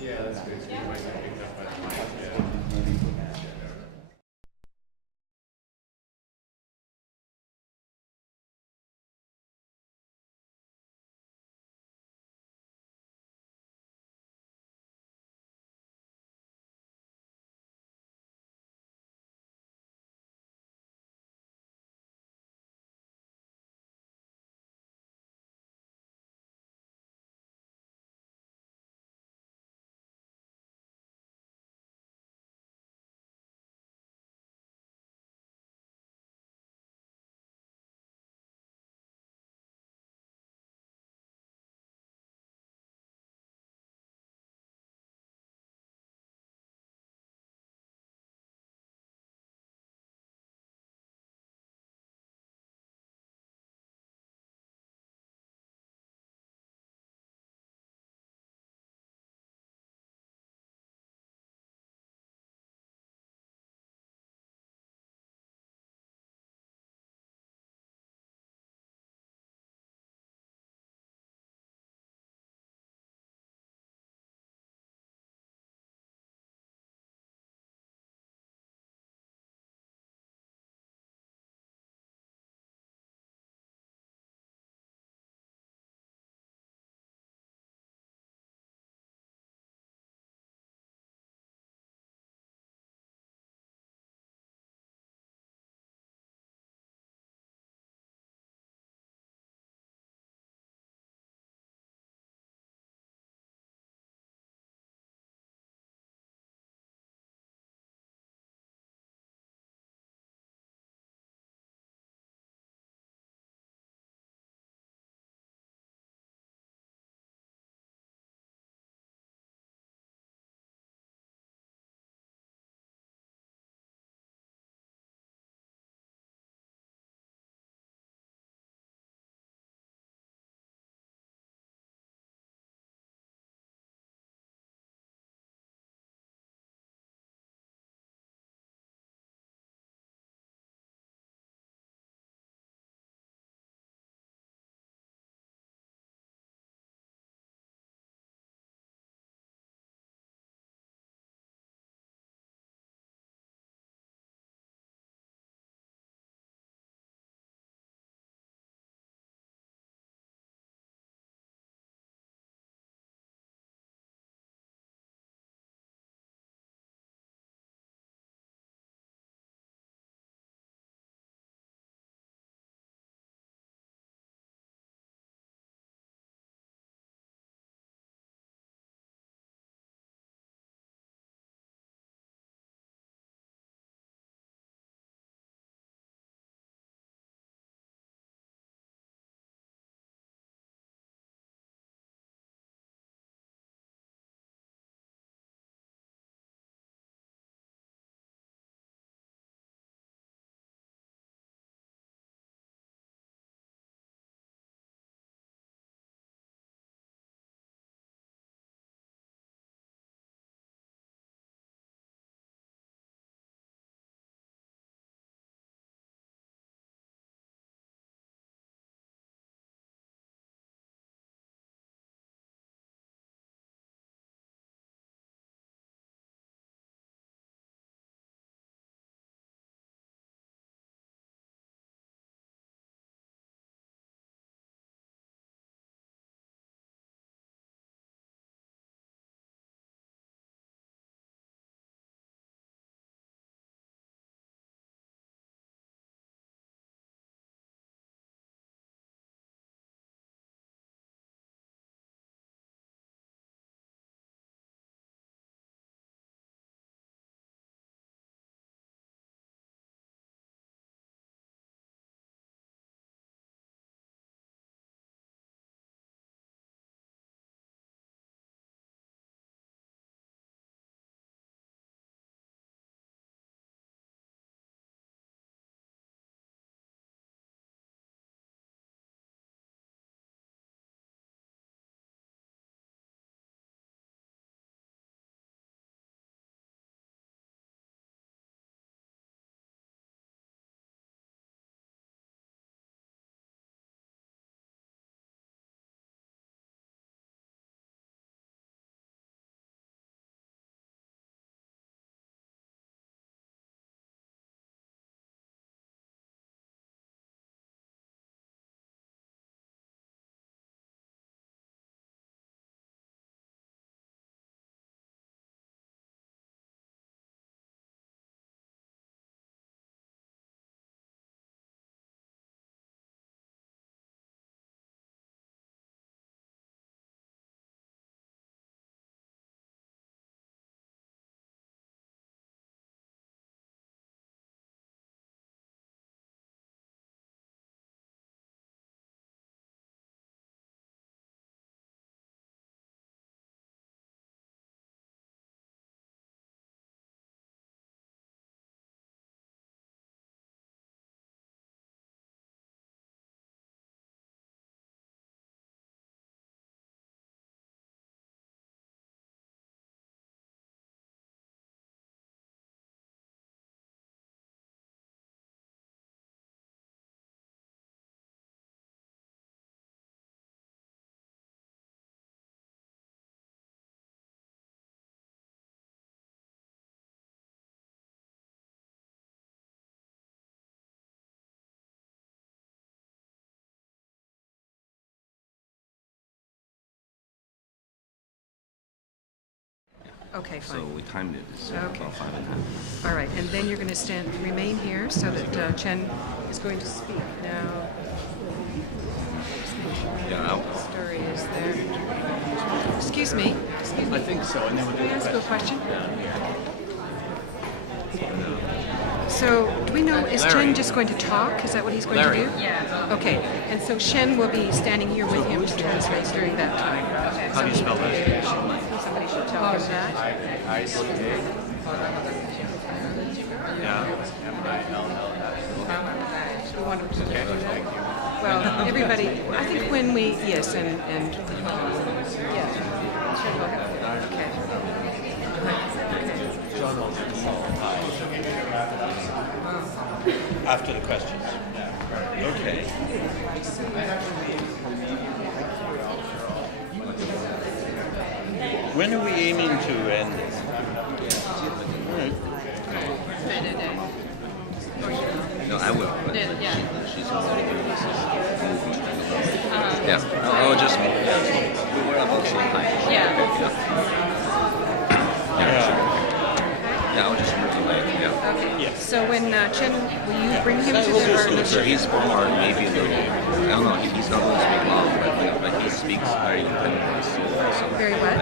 Yeah, that's good. So you might get picked up by the client. Okay, So fine. we timed it. So Okay. about 5:30. All right, and then you're going to remain here so that Chen is going to speak. Now, Yeah. the story is there. Excuse me. I think so. And then we'll do Can I the ask you a question. question? So, do we know, is Chen just going to talk? Is that what he's going to do? Yeah. Okay, and so Shen will be standing here with him to translate during that time. How do you spell that? Somebody should tell him that. I-C-A. Yeah. M-I-L-L-S. We want him to do that. Well, everybody, I think when we, yes, and yeah, Shen will have it. Okay. After the questions. Okay. When are we aiming to end this? No, I will. But Yeah. she's yeah. I'll just move. Yeah. We were about the same height. Yeah. Yeah, I'll just move the leg. Yeah. Okay. Yes. So when Chen, will you bring him to We'll just the, look So he's more maybe a little. I don't know. He's not going to speak long, but he speaks very independently. So very what?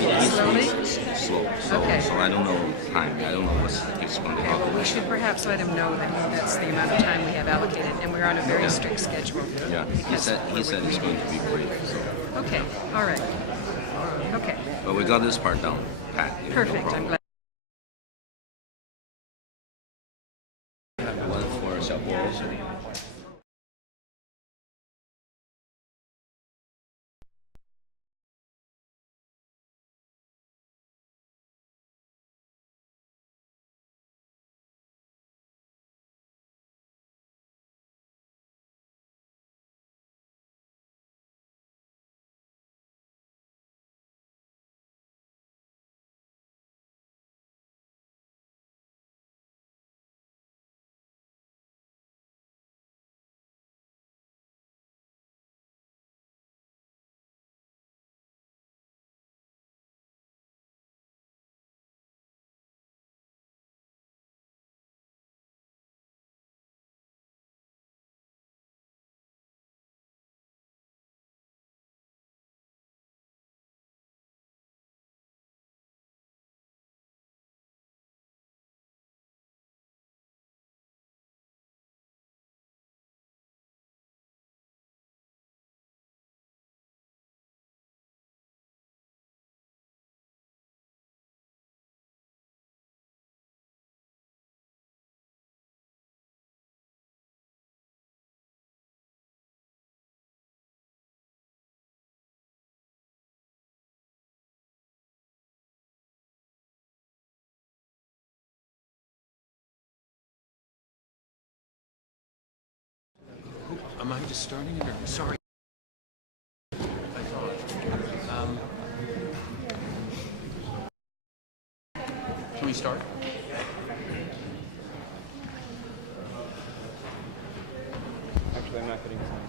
he Slowly? speaks slow. So, Okay. so I don't know time. I don't know what he's going to Okay, talk well, we about. should perhaps let him know that that's the amount of time we have allocated, and we're on a very strict schedule. Yeah. He said it's going to be brief. So. Okay, all right. Okay, But we got this part down. Pat. No perfect, I'm problem. glad. One for Xiaobo. Am I just starting it or? Sorry. I thought. Can we start? Actually, I'm not getting time.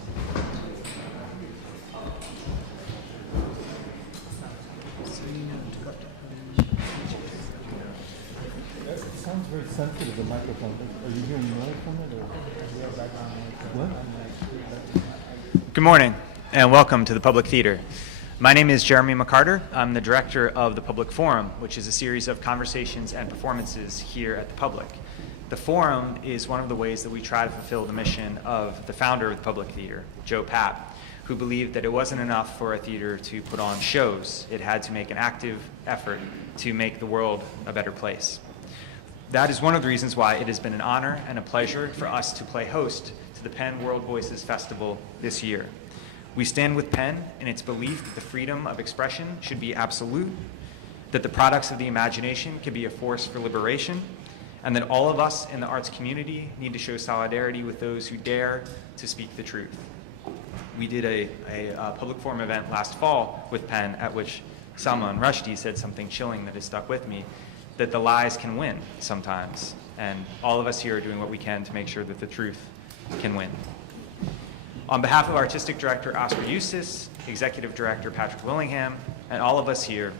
It sounds very sensitive, the microphone. Are you hearing noise from it, or what? Good morning, and welcome to the Public Theater. My name is Jeremy McCarter. I'm the director of the Public Forum, which is a series of conversations and performances here at the Public. The Forum is one of the ways that we try to fulfill the mission of the founder of the Public Theater, Joe Papp, who believed that it wasn't enough for a theater to put on shows. It had to make an active effort to make the world a better place. That is one of the reasons why it has been an honor and a pleasure for us to play host to the Penn World Voices Festival this year. We stand with Penn in its belief that the freedom of expression should be absolute, that the products of the imagination can be a force for liberation, and that all of us in the arts community need to show solidarity with those who dare to speak the truth. We did a public forum event last fall with Penn at which Salman Rushdie said something chilling that has stuck with me, that the lies can win sometimes, and all of us here are doing what we can to make sure that the truth can win. On behalf of Artistic Director Oscar Eustace, Executive Director Patrick Willingham, and all of us here,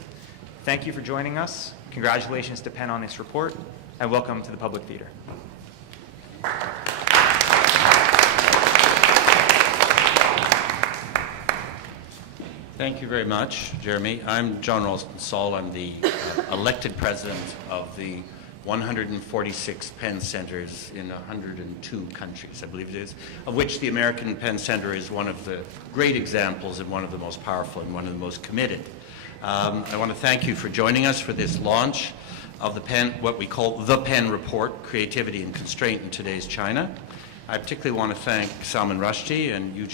Thank you for joining us. Congratulations to Penn on this report, and welcome to the Public Theater. Thank you very much, Jeremy. I'm John Ralston Saul. I'm the elected president of the 146 Penn Centers in 102 countries, I believe it is, of which the American Penn Center is one of the great examples and one of the most powerful and one of the most committed. I want to thank you for joining us for this launch of the Penn, what we call the Penn Report, Creativity and Constraint in Today's China. I particularly want to thank Salman Rushdie and Yu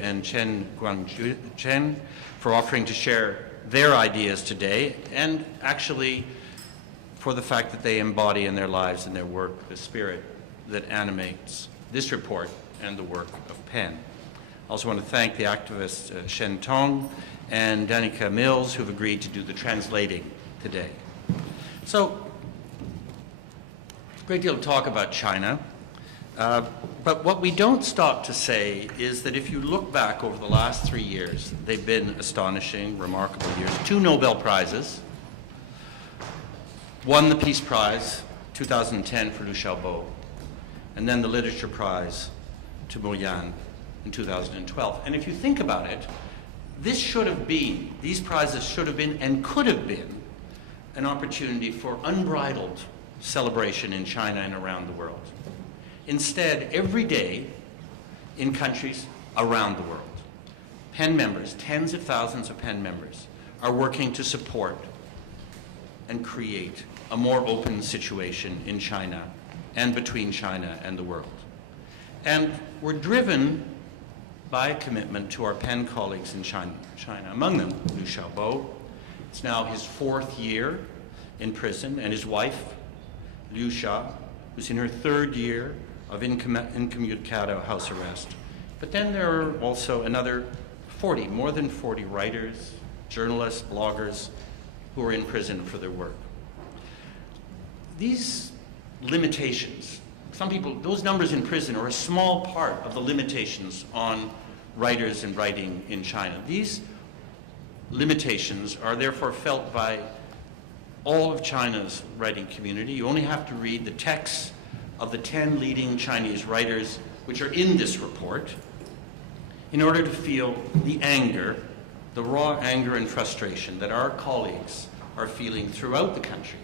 and Chen Guangcheng for offering to share their ideas today, and actually for the fact that they embody in their lives and their work the spirit that animates this report and the work of Penn. I also want to thank the activists Shen Tong and Danica Mills, who've agreed to do the translating today. So, a great deal of talk about China, but what we don't stop to say is that if you look back over the last 3 years, they've been astonishing, remarkable years. 2 Nobel Prizes, won the Peace Prize, 2010 for Liu Xiaobo, and then the Literature Prize to Mo Yan in 2012. And if you think about it, this should have been, these prizes should have been and could have been an opportunity for unbridled celebration in China and around the world. Instead, every day in countries around the world, Penn members, tens of thousands of Penn members, are working to support and create a more open situation in China and between China and the world. And we're driven by a commitment to our Penn colleagues in China, among them Liu Xiaobo. It's now his 4th year in prison, and his wife, Liu Xia, who's in her 3rd year of incommunicado house arrest. But then there are also another 40, more than 40 writers, journalists, bloggers, who are in prison for their work. These limitations, some people, those numbers in prison are a small part of the limitations on writers and writing in China. These limitations are therefore felt by all of China's writing community. You only have to read the texts of the 10 leading Chinese writers which are in this report in order to feel the anger, the raw anger and frustration that our colleagues are feeling throughout the country,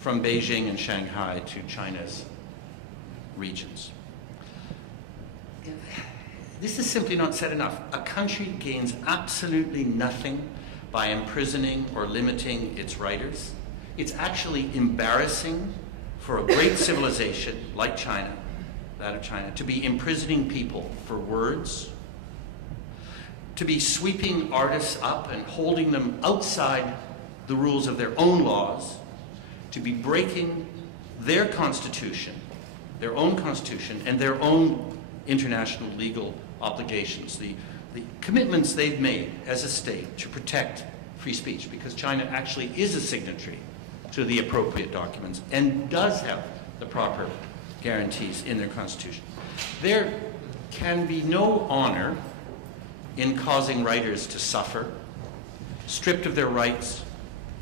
from Beijing and Shanghai to China's regions. This is simply not said enough. A country gains absolutely nothing by imprisoning or limiting its writers. It's actually embarrassing for a great civilization like China, that of China, to be imprisoning people for words, to be sweeping artists up and holding them outside the rules of their own laws, to be breaking their constitution, their own constitution, and their own international legal obligations, the commitments they've made as a state to protect free speech, because China actually is a signatory to the appropriate documents and does have the proper guarantees in their constitution. There can be no honor in causing writers to suffer, stripped of their rights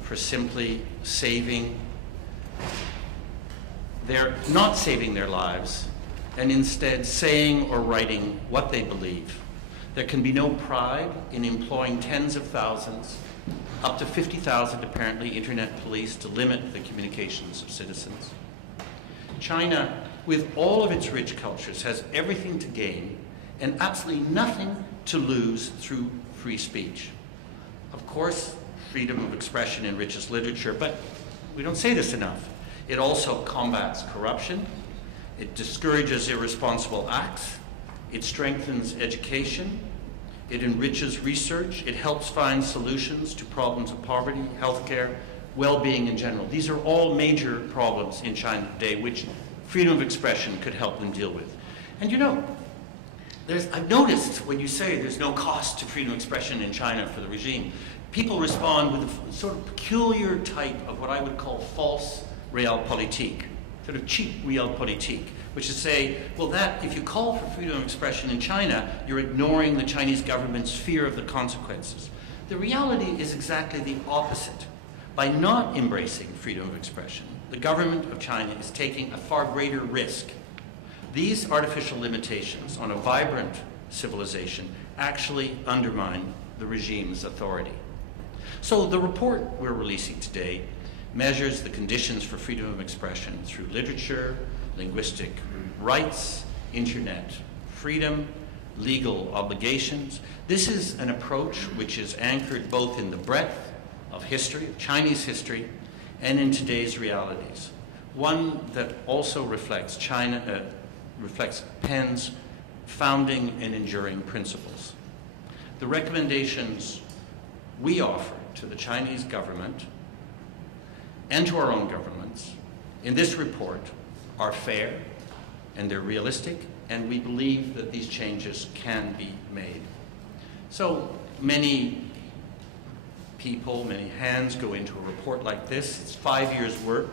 for simply not saving their lives, and instead saying or writing what they believe. There can be no pride in employing tens of thousands, up to 50,000 apparently, internet police to limit the communications of citizens. China, with all of its rich cultures, has everything to gain and absolutely nothing to lose through free speech. Of course, freedom of expression enriches literature, but we don't say this enough. It also combats corruption, it discourages irresponsible acts, it strengthens education, it enriches research, it helps find solutions to problems of poverty, healthcare, well-being in general. These are all major problems in China today which freedom of expression could help them deal with. And you know, I've noticed when you say there's no cost to freedom of expression in China for the regime, people respond with a sort of peculiar type of what I would call false realpolitik, sort of cheap realpolitik, which is to say, well, that if you call for freedom of expression in China, you're ignoring the Chinese government's fear of the consequences. The reality is exactly the opposite. By not embracing freedom of expression, the government of China is taking a far greater risk. These artificial limitations on a vibrant civilization actually undermine the regime's authority. So the report we're releasing today measures the conditions for freedom of expression through literature, linguistic rights, internet freedom, legal obligations. This is an approach which is anchored both in the breadth of history, of Chinese history, and in today's realities. One that also reflects reflects PEN's founding and enduring principles. The recommendations we offer to the Chinese government and to our own governments in this report are fair and they're realistic, and we believe that these changes can be made. So many people, many hands go into a report like this. It's 5 years' work.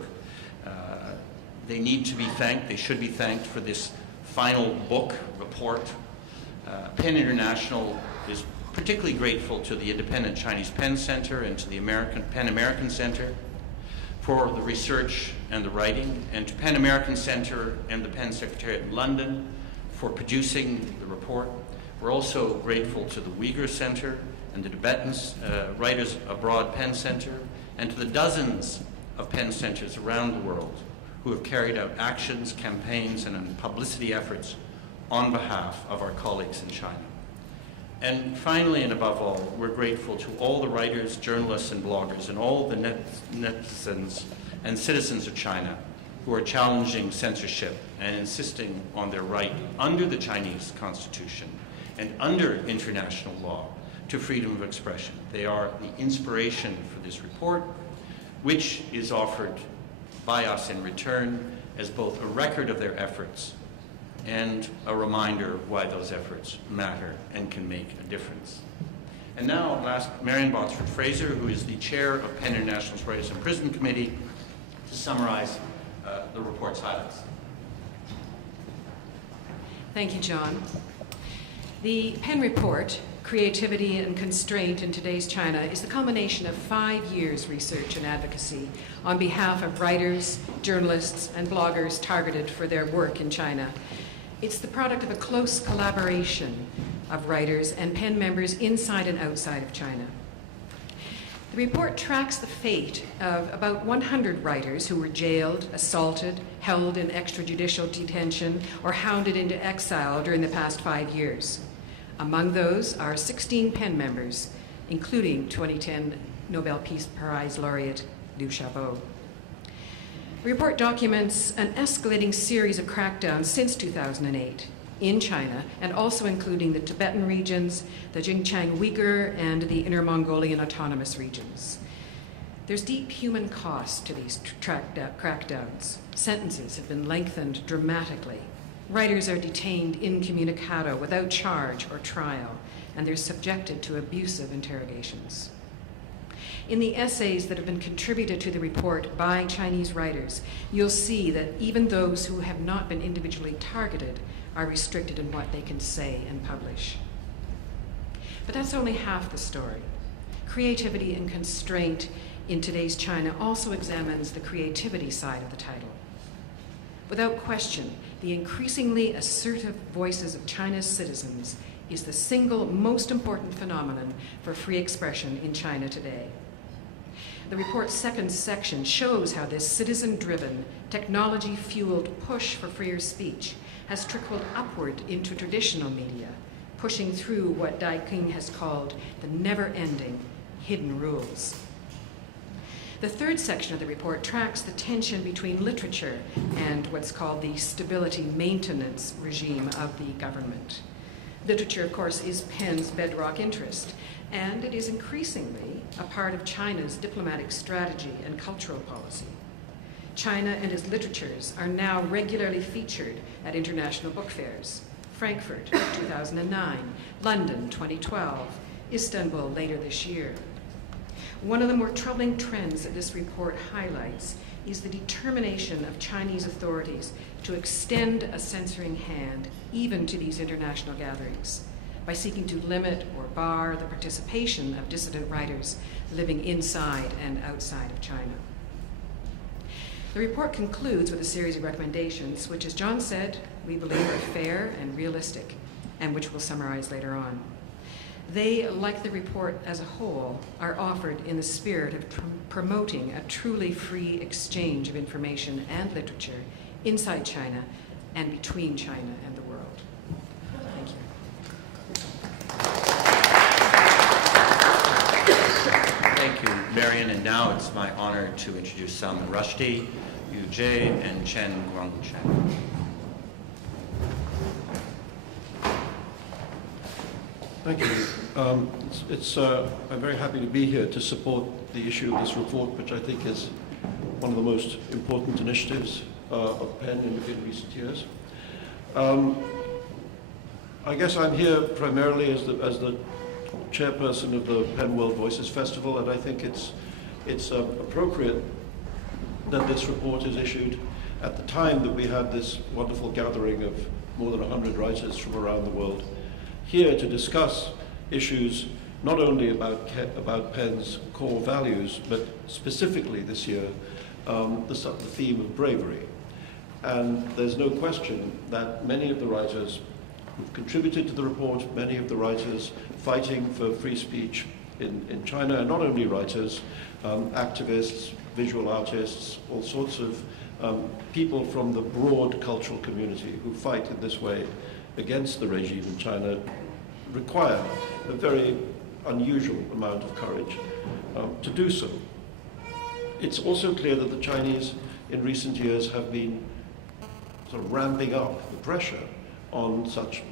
They need to be thanked. They should be thanked for this final book report. PEN International is particularly grateful to the Independent Chinese PEN Center and to the PEN American Center for the research and the writing, and to PEN American Center and the PEN Secretariat in London for producing the report. We're also grateful to the Uyghur Center and the Tibetan Writers Abroad PEN Center, and to the dozens of PEN centers around the world who have carried out actions, campaigns, and publicity efforts on behalf of our colleagues in China. And finally, and above all, we're grateful to all the writers, journalists, and bloggers, and all the netizens and citizens of China who are challenging censorship and insisting on their right under the Chinese Constitution and under international law to freedom of expression. They are the inspiration for this report, which is offered by us in return as both a record of their efforts and a reminder why those efforts matter and can make a difference. And now I'll ask Marion Botsford-Fraser, who is the chair of PEN International's Writers in Prison Committee, to summarize the report's highlights. Thank you, John. The PEN report, Creativity and Constraint in Today's China, is the culmination of 5 years' research and advocacy on behalf of writers, journalists, and bloggers targeted for their work in China. It's the product of a close collaboration of writers and PEN members inside and outside of China. The report tracks the fate of about 100 writers who were jailed, assaulted, held in extrajudicial detention, or hounded into exile during the past 5 years. Among those are 16 PEN members, including 2010 Nobel Peace Prize laureate Liu Xiaobo. The report documents an escalating series of crackdowns since 2008 in China, and also including the Tibetan regions, the Xinjiang Uyghur, and the Inner Mongolian autonomous regions. There's deep human cost to these crackdowns. Sentences have been lengthened dramatically. Writers are detained incommunicado without charge or trial, and they're subjected to abusive interrogations. In the essays that have been contributed to the report by Chinese writers, you'll see that even those who have not been individually targeted are restricted in what they can say and publish. But that's only half the story. Creativity and Constraint in Today's China also examines the creativity side of the title. Without question, the increasingly assertive voices of China's citizens is the single most important phenomenon for free expression in China today. The report's second section shows how this citizen-driven, technology-fueled push for freer speech has trickled upward into traditional media, pushing through what Dai Qing has called the never-ending hidden rules. The third section of the report tracks the tension between literature and what's called the stability maintenance regime of the government. Literature, of course, is PEN's bedrock interest, and it is increasingly a part of China's diplomatic strategy and cultural policy. China and its literatures are now regularly featured at international book fairs. Frankfurt, 2009, London, 2012, Istanbul later this year. One of the more troubling trends that this report highlights is the determination of Chinese authorities to extend a censoring hand even to these international gatherings. by seeking to limit or bar the participation of dissident writers living inside and outside of China. The report concludes with a series of recommendations, which, as John said, we believe are fair and realistic, and which we'll summarize later on. They, like the report as a whole, are offered in the spirit of promoting a truly free exchange of information and literature inside China and between China and the world. Thank you. Thank you, Marion. And now it's my honor to introduce Salman Rushdie, Yu Jie, and Chen Guangcheng. Thank you. I'm very happy to be here to support the issue of this report, which I think is one of the most important initiatives of PEN in recent years. I guess I'm here primarily as the chairperson of the PEN World Voices Festival, and I think it's appropriate that this report is issued at the time that we have this wonderful gathering of more than 100 writers from around the world here to discuss issues not only about PEN's core values, but specifically this year, the theme of bravery. And there's no question that many of the writers who've contributed to the report, many of the writers fighting for free speech in China, and not only writers, activists, visual artists, all sorts of people from the broad cultural community who fight in this way against the regime in China require a very unusual amount of courage to do so. It's also clear that the Chinese in recent years have been sort of ramping up the pressure on such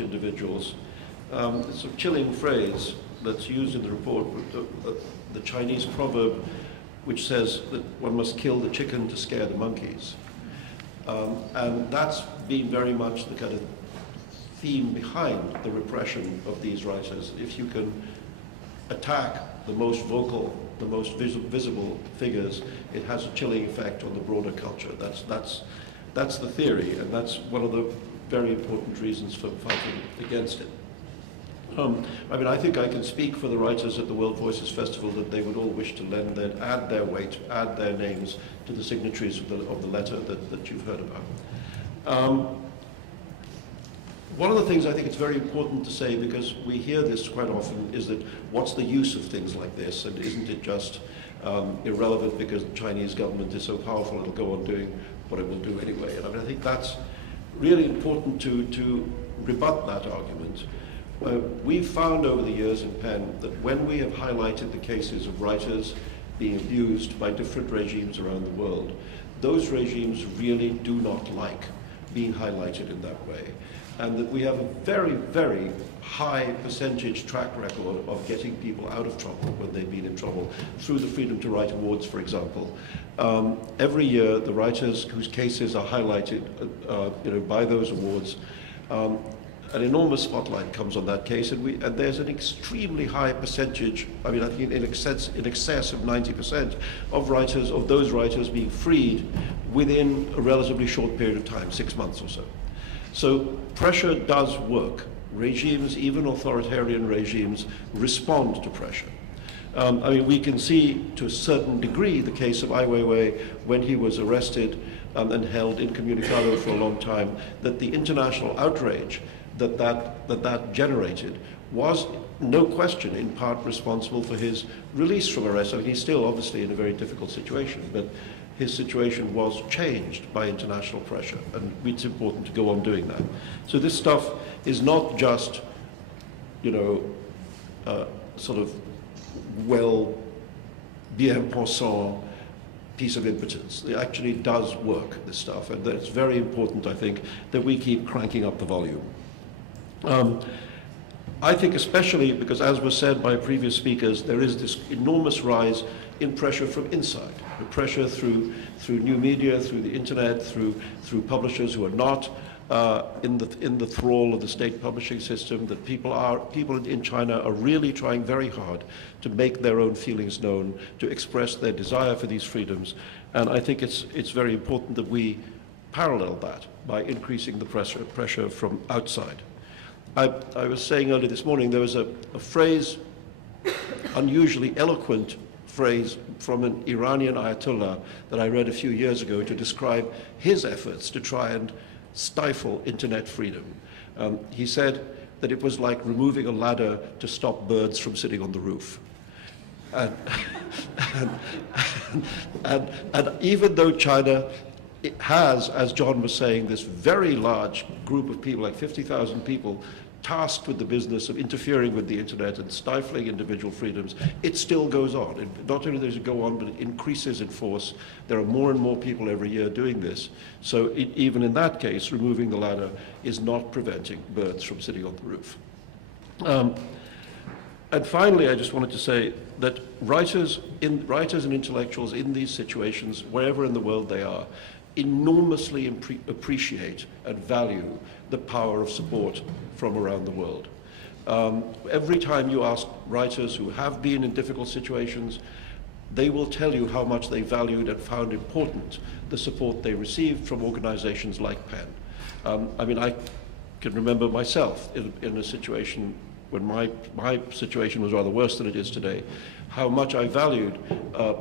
individuals. It's a chilling phrase that's used in the report, the Chinese proverb which says that one must kill the chicken to scare the monkeys. And that's been very much the kind of theme behind the repression of these writers. If you can attack the most vocal, the most visible figures, it has a chilling effect on the broader culture. That's the theory, and that's one of the very important reasons for fighting against it. I think I can speak for the writers at the World Voices Festival that they would all wish to add their weight, add their names to the signatories of the letter that you've heard about. One of the things I think it's very important to say, because we hear this quite often, is that what's the use of things like this, and isn't it just irrelevant because the Chinese government is so powerful it'll go on doing what it will do anyway. And I think that's really important to rebut that argument. We've found over the years in PEN that when we have highlighted the cases of writers being abused by different regimes around the world, those regimes really do not like being highlighted in that way. And that we have a very, very high percentage track record of getting people out of trouble when they've been in trouble through the Freedom to Write Awards, for example. Every year, the writers whose cases are highlighted by those awards, an enormous spotlight comes on that case, and there's an extremely high percentage, I think in excess of 90% of those writers being freed within a relatively short period of time, 6 months or so. So pressure does work. Regimes, even authoritarian regimes, respond to pressure. We can see to a certain degree the case of Ai Weiwei when he was arrested and held incommunicado for a long time, that the international outrage that generated was, no question, in part responsible for his release from arrest. He's still obviously in a very difficult situation, but his situation was changed by international pressure, and it's important to go on doing that. So this stuff is not just, sort of bien pensant piece of impotence. It actually does work, this stuff, and it's very important, I think, that we keep cranking up the volume. I think especially because, as was said by previous speakers, there is this enormous rise in pressure from inside, the pressure through new media, through the internet, through publishers who are not in the thrall of the state publishing system, that people in China are really trying very hard to make their own feelings known, to express their desire for these freedoms. And I think it's very important that we parallel that by increasing the pressure from outside. I was saying earlier this morning, there was a phrase, unusually eloquent phrase from an Iranian Ayatollah that I read a few years ago to describe his efforts to try and stifle internet freedom. He said that it was like removing a ladder to stop birds from sitting on the roof. And even though China has, as John was saying, this very large group of people, like 50,000 people, tasked with the business of interfering with the internet and stifling individual freedoms, it still goes on. Not only does it go on, but it increases in force. There are more and more people every year doing this. So even in that case, removing the ladder is not preventing birds from sitting on the roof. And finally, I just wanted to say that writers and intellectuals in these situations, wherever in the world they are, enormously appreciate and value the power of support from around the world. Every time you ask writers who have been in difficult situations, they will tell you how much they valued and found important the support they received from organizations like PEN. I mean, I can remember myself in a situation when my situation was rather worse than it is today, how much I valued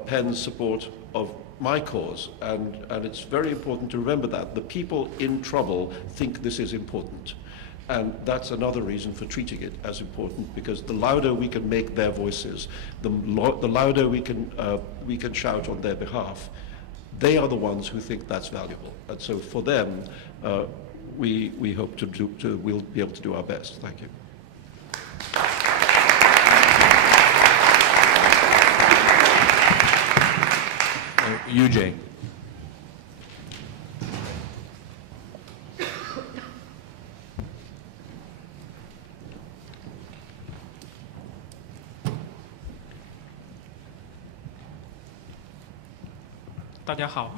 PEN's support of my cause, and it's very important to remember that. The people in trouble think this is important, and that's another reason for treating it as important, because the louder we can make their voices, the louder we can shout on their behalf, they are the ones who think that's valuable. And so for them, we hope we'll be able to do our best. Thank you. UJ. 大家好，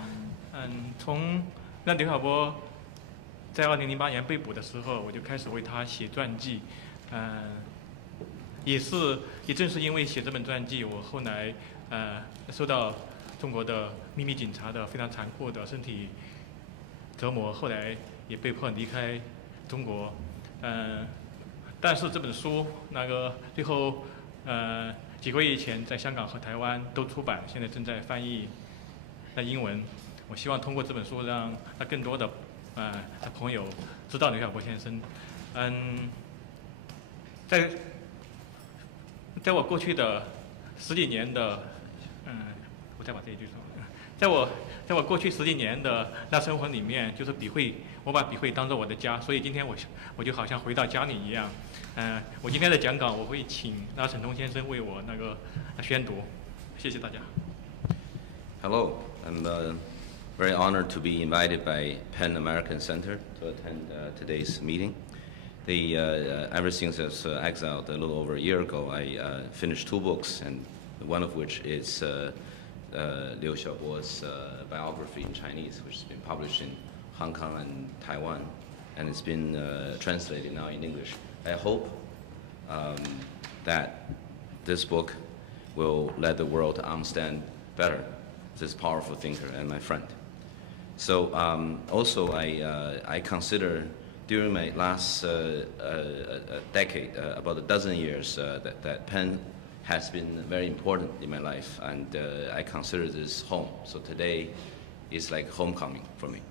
从让刘晓波在2008年被捕的时候，我就开始为他写传记，也正是因为写这本传记，我后来受到中国的秘密警察的非常残酷的身体折磨，后来也被迫离开中国，但是这本书最后几个月以前在香港和台湾都出版，现在正在翻译英文。我希望通过这本书让更多的朋友知道刘晓波先生。在我过去的十几年的我再把这一句说，在我过去十几年的生活里面，就是我把笔会当做我的家，所以今天我就好像回到家里一样。我今天的讲稿我会请沈东先生为我宣读，谢谢大家。Hello, I'm very honored to be invited by PEN American Center to attend today's meeting. Ever since I was exiled a little over a year ago, I finished 2 books, and one of which is Liu Xiaobo's biography in Chinese, which has been published in Hong Kong and Taiwan, and it's been translated now in English. I hope that this book will let the world understand better this powerful thinker and my friend. So also I consider during my last decade, about a dozen years, that PEN has been very important in my life, and I consider this home. So today is like homecoming for me.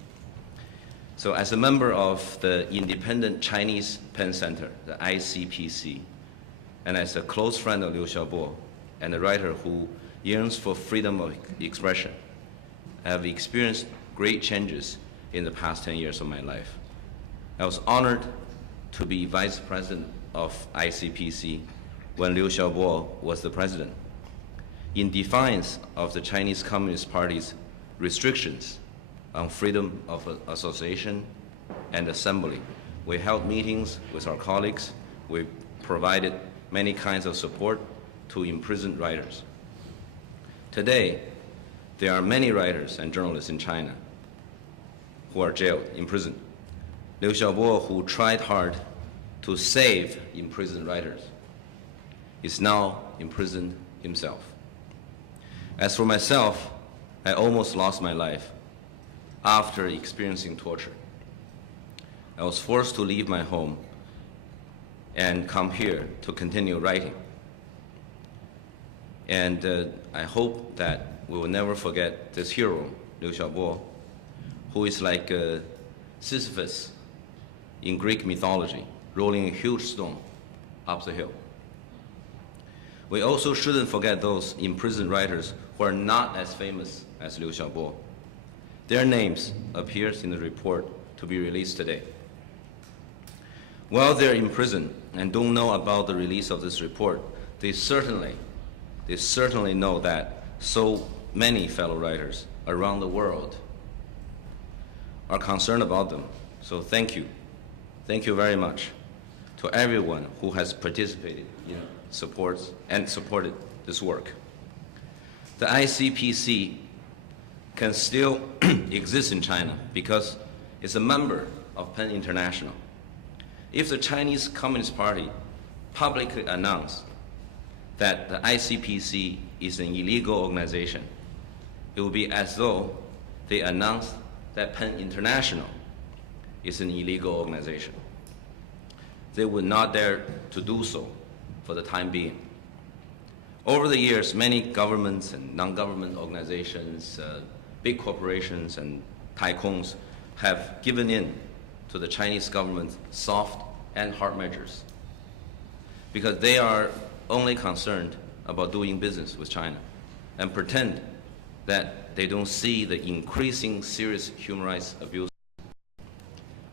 So as a member of the Independent Chinese PEN Center, the ICPC, and as a close friend of Liu Xiaobo and a writer who yearns for freedom of expression, I have experienced great changes in the past 10 years of my life. I was honored to be vice president of ICPC when Liu Xiaobo was the president. In defiance of the Chinese Communist Party's restrictions on freedom of association and assembly, we held meetings with our colleagues. We provided many kinds of support to imprisoned writers. Today, there are many writers and journalists in China who are jailed, imprisoned. Liu Xiaobo, who tried hard to save imprisoned writers, is now imprisoned himself. As for myself, I almost lost my life after experiencing torture. I was forced to leave my home and come here to continue writing. And I hope that we will never forget this hero, Liu Xiaobo, who is like Sisyphus in Greek mythology, rolling a huge stone up the hill. We also shouldn't forget those imprisoned writers who are not as famous as Liu Xiaobo. Their names appear in the report to be released today. While they're in prison and don't know about the release of this report, they certainly know that so many fellow writers around the world are concerned about them. So thank you. Thank you very much to everyone who has participated in supported this work. The ICPC can still exist in China because it's a member of PEN International. If the Chinese Communist Party publicly announced that the ICPC is an illegal organization, it would be as though they announced that PEN International is an illegal organization. They would not dare to do so for the time being. Over the years, many governments and non-government organizations, big corporations and tycoons have given in to the Chinese government's soft and hard measures because they are only concerned about doing business with China and pretend that they don't see the increasing serious human rights abuse.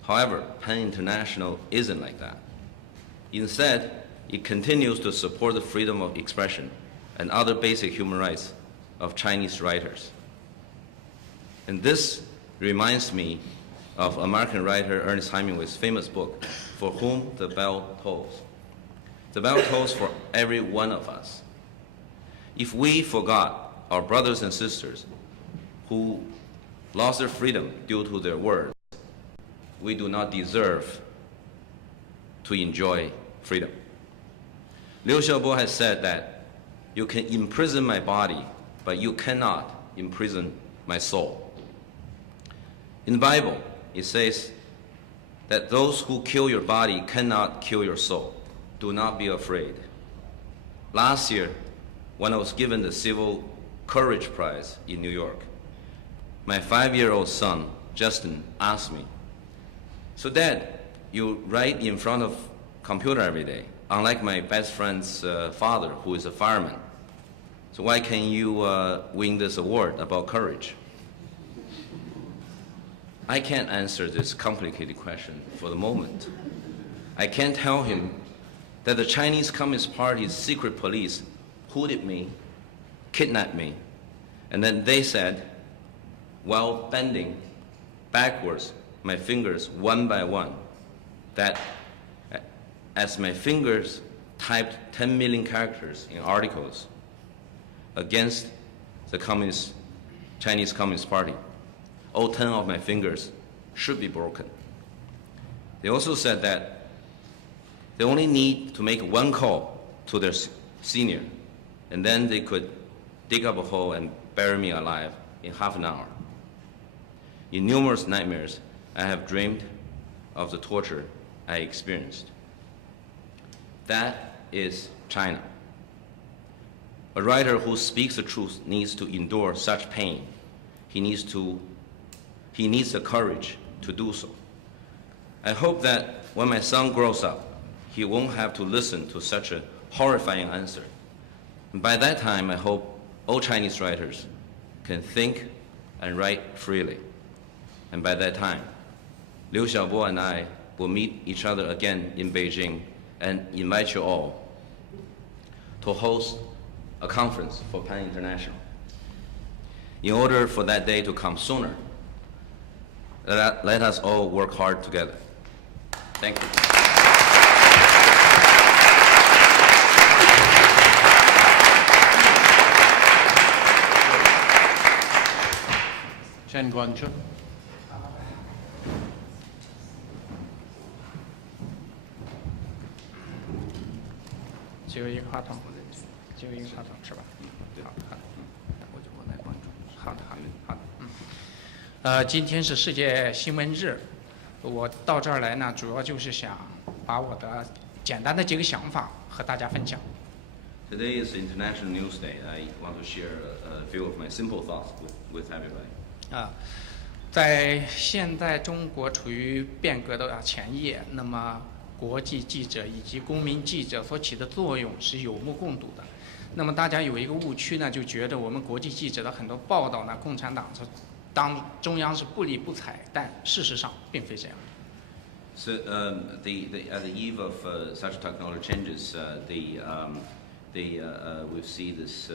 However, PEN International isn't like that. Instead, it continues to support the freedom of expression and other basic human rights of Chinese writers. And this reminds me of American writer Ernest Hemingway's famous book, For Whom the Bell Tolls. The bell tolls for every one of us. If we forgot our brothers and sisters who lost their freedom due to their words, we do not deserve to enjoy freedom. Liu Xiaobo has said that you can imprison my body, but you cannot imprison my soul. In the Bible, it says that those who kill your body cannot kill your soul. Do not be afraid. Last year, when I was given the Civil Courage Prize in New York, my 5-year-old son, Justin, asked me, "So Dad, you write in front of computer every day, unlike my best friend's father, who is a fireman. So why can't you win this award about courage?" I can't answer this complicated question for the moment. I can't tell him that the Chinese Communist Party's secret police hooded me, kidnapped me, and then they said, while bending backwards my fingers one by one, that as my fingers typed 10 million characters in articles against the Chinese Communist Party, all 10 of my fingers should be broken. They also said that they only need to make one call to their senior, and then they could dig up a hole and bury me alive in half an hour. In numerous nightmares, I have dreamed of the torture I experienced. That is China. A writer who speaks the truth needs to endure such pain. He needs the courage to do so. I hope that when my son grows up, he won't have to listen to such a horrifying answer. And by that time, I hope all Chinese writers can think and write freely. And by that time, Liu Xiaobo and I will meet each other again in Beijing and invite you all to host a conference for PEN International. In order for that day to come sooner, let us all work hard together. Thank you. Chen Guangcheng.只有一个话筒，只有一个话筒是吧？好的，好的，好的，今天是世界新闻日，我到这儿来呢，主要就是想把我的简单的几个想法和大家分享。Today is International News Day. I want to share a few of my simple thoughts with everybody. 在现在中国处于变革的前夜，那么国际记者以及公民记者所起的作用是有目共睹的。那么大家有一个误区呢，就觉得我们国际记者的很多报道呢，共产党中央是不理不睬，但事实上并非这样。So at the eve of such technology changes, we see this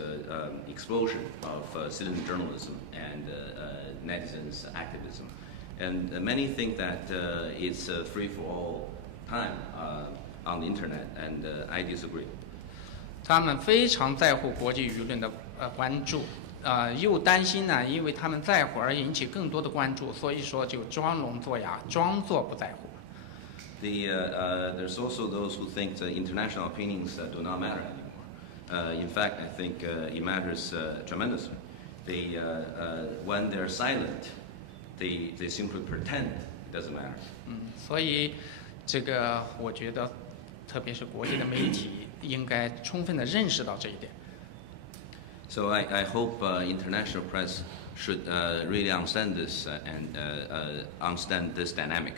explosion of citizen journalism and netizens activism, and many think that it's free for all time on the internet, and I disagree. 他们非常在乎国际舆论的关注，又担心呢，因为他们在乎而引起更多的关注，所以说就装聋作哑，装作不在乎。There's also those who think the international opinions do not matter anymore. In fact, I think it matters tremendously. When they're silent, they simply pretend it doesn't matter. 所以这个我觉得，特别是国际的媒体应该充分的认识到这一点。So I hope international press should really understand this and understand this dynamic.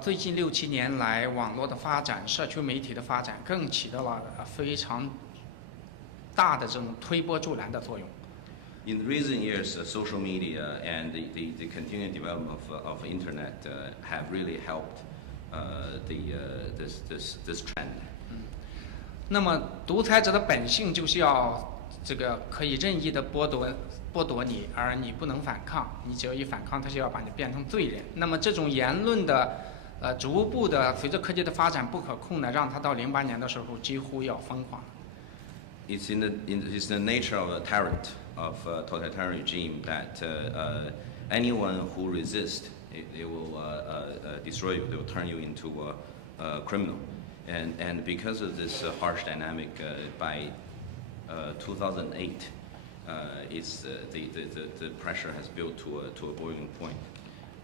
最近6、7年来，网络的发展、社区媒体的发展，更起到了非常大的这种推波助澜的作用。In recent years, social media and the continued development of internet have really helped this trend. 那么，独裁者的本性就是要这个可以任意的剥夺你，而你不能反抗。你只要一反抗，他就要把你变成罪人。那么这种言论的逐步的随着科技的发展不可控呢，让他到08年的时候几乎要疯狂。It's it's the nature of a tyrant of a totalitarian regime that anyone who resists, they will destroy you. They will turn you into a criminal. And because of this harsh dynamic, by 2008, it's the pressure has built to a boiling point.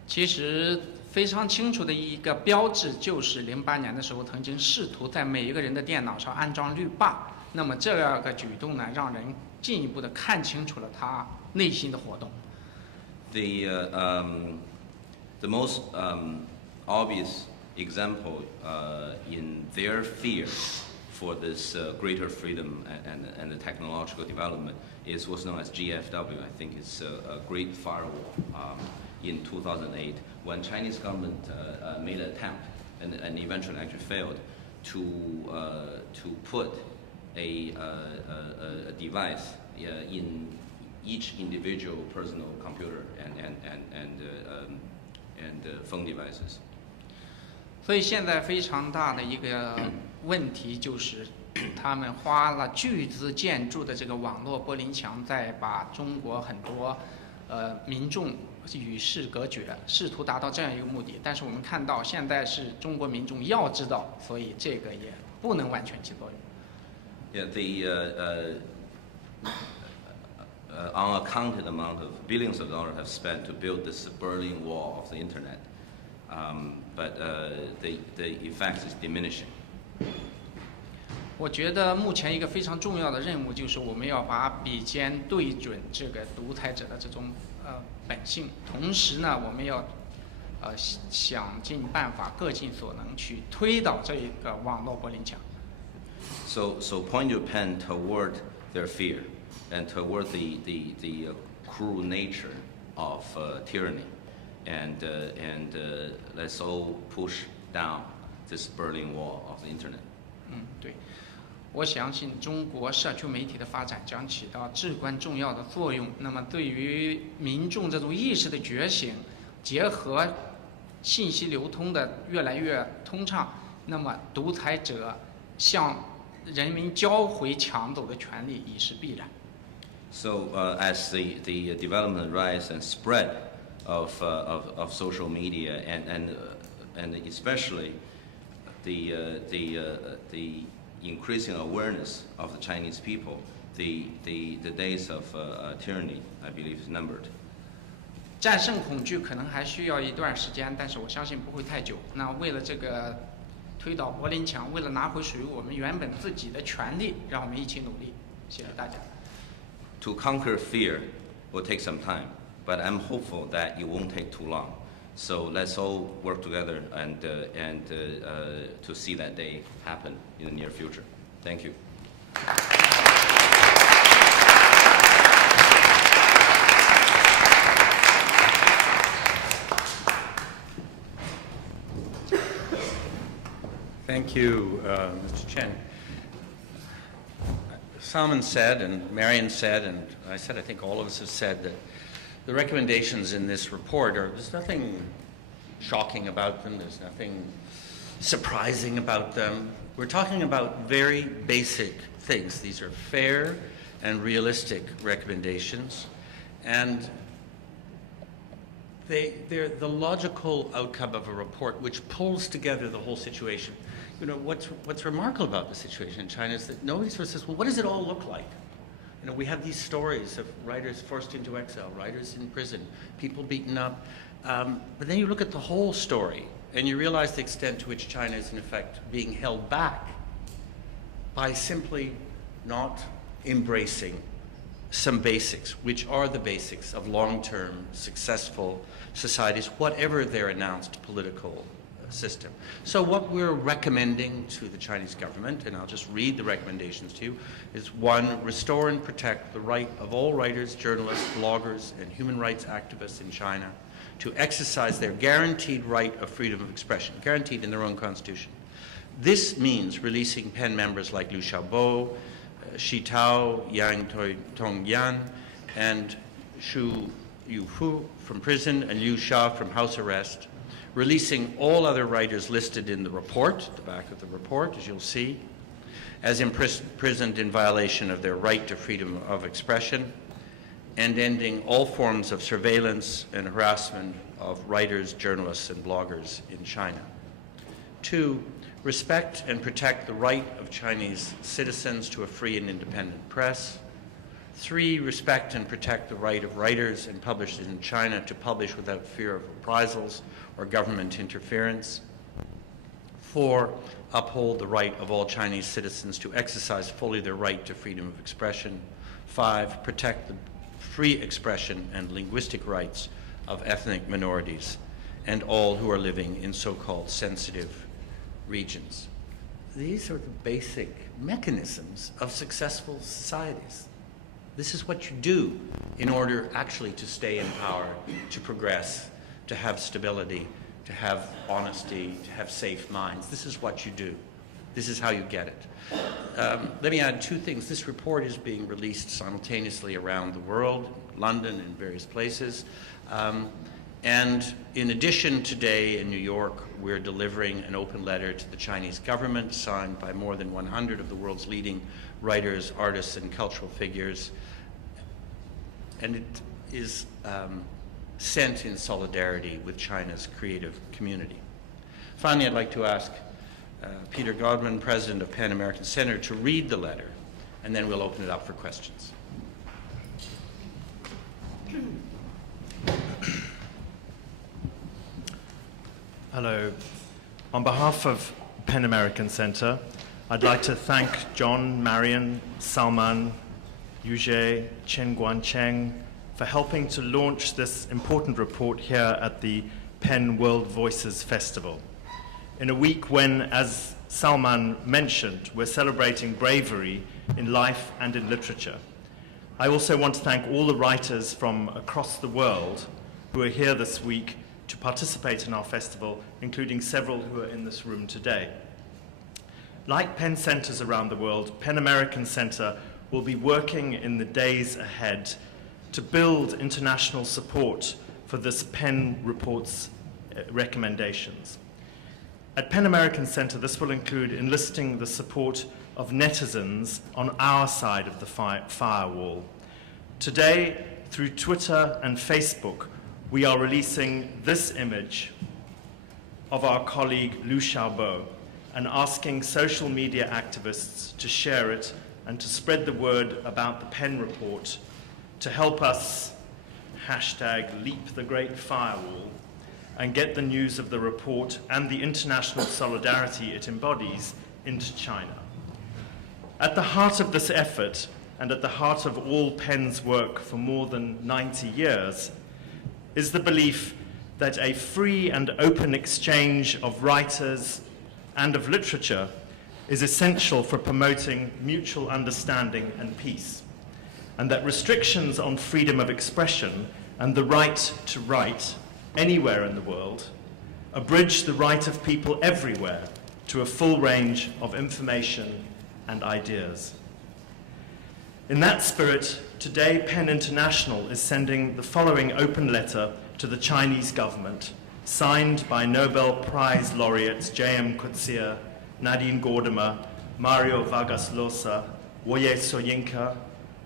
其实非常清楚的一个标志就是08年的时候曾经试图在每一个人的电脑上安装滤霸。那么这样个举动呢，让人进一步的看清楚了他内心的活动。The most obvious example in their fear for this greater freedom and the technological development is what's known as GFW. I think it's a great firewall in 2008 when Chinese government made an attempt and eventually actually failed to put a device in each individual personal computer and phone devices. 所以现在非常大的一个问题就是，他们花了巨资建筑的这个网络柏林墙，在把中国很多民众与世隔绝，试图达到这样一个目的。但是我们看到，现在是中国民众要知道，所以这个也不能完全起作用。Yeah, the unaccounted amount of billions of dollars have spent to build this Berlin Wall of the internet, but the effect is diminishing. 我觉得目前一个非常重要的任务就是我们要把笔尖对准这个独裁者的这种本性，同时呢，我们要想尽办法，各尽所能去推倒这一个网络柏林墙。So point your pen toward their fear and toward the cruel nature of tyranny, and let's all push down this Berlin Wall of the internet. 对，我相信中国社区媒体的发展将起到至关重要的作用。那么，对于民众这种意识的觉醒，结合信息流通的越来越通畅，那么独裁者向人民交回抢走的权利已是必然。So as the development, rise and spread of social media and especially the increasing awareness of the Chinese people, the days of tyranny, I believe, is numbered. 战胜恐惧可能还需要一段时间，但是我相信不会太久。那为了这个推倒柏林墙，为了拿回属于我们原本自己的权利，让我们一起努力。谢谢大家。To conquer fear will take some time, but I'm hopeful that it won't take too long. So let's all work together and to see that day happen in the near future. Thank you. Thank you, Mr. Chen. Salman said, and Marion said, and I said, I think all of us have said that the recommendations in this report there's nothing shocking about them, there's nothing surprising about them. We're talking about very basic things. These are fair and realistic recommendations, and they're the logical outcome of a report which pulls together the whole situation. You know, what's remarkable about the situation in China is that nobody sort of says, well, what does it all look like? You know, we have these stories of writers forced into exile, writers in prison, people beaten up. But then you look at the whole story and you realize the extent to which China is in effect being held back by simply not embracing some basics, which are the basics of long-term successful societies, whatever their announced political system. So what we're recommending to the Chinese government, and I'll just read the recommendations to you, is 1, restore and protect the right of all writers, journalists, bloggers, and human rights activists in China to exercise their guaranteed right of freedom of expression, guaranteed in their own constitution. This means releasing PEN members like Liu Xiaobo, Shi Tao, Yang Tongyan, and Xu Yufu from prison, and Liu Sha from house arrest, releasing all other writers listed in the report, the back of the report, as you'll see, as imprisoned in violation of their right to freedom of expression, and ending all forms of surveillance and harassment of writers, journalists, and bloggers in China. 2, respect and protect the right of Chinese citizens to a free and independent press. 3, respect and protect the right of writers and publishers in China to publish without fear of reprisals or government interference. 4, uphold the right of all Chinese citizens to exercise fully their right to freedom of expression. 5, protect the free expression and linguistic rights of ethnic minorities and all who are living in so-called sensitive regions. These are the basic mechanisms of successful societies. This is what you do in order actually to stay in power, to progress, to have stability, to have honesty, to have safe minds. This is what you do. This is how you get it. Let me add 2 things. This report is being released simultaneously around the world, London and various places. And in addition, today in New York, we're delivering an open letter to the Chinese government signed by more than 100 of the world's leading writers, artists, and cultural figures. And it is sent in solidarity with China's creative community. Finally, I'd like to ask Peter Godman, President of Pan American Center, to read the letter, and then we'll open it up for questions. Hello. On behalf of Pan American Center, I'd like to thank John, Marion, Salman, Yuzhe, Chen Guangcheng for helping to launch this important report here at the Pen World Voices Festival. In a week when, as Salman mentioned, we're celebrating bravery in life and in literature. I also want to thank all the writers from across the world who are here this week to participate in our festival, including several who are in this room today. Like Pen Centers around the world, Pen American Center will be working in the days ahead to build international support for this Pen Report's recommendations. At Pen American Center, this will include enlisting the support of netizens on our side of the firewall. Today, through Twitter and Facebook, we are releasing this image of our colleague Liu Xiaobo and asking social media activists to share it and to spread the word about the Pen Report to help us #LeapTheGreatFirewall and get the news of the report and the international solidarity it embodies into China. At the heart of this effort, and at the heart of all PEN's work for more than 90 years, is the belief that a free and open exchange of writers and of literature is essential for promoting mutual understanding and peace, and that restrictions on freedom of expression and the right to write anywhere in the world abridge the right of people everywhere to a full range of information and ideas. In that spirit, today PEN International is sending the following open letter to the Chinese government, signed by Nobel Prize laureates J.M. Coetzee, Nadine Gordimer, Mario Vargas Llosa, Woye Soyinka,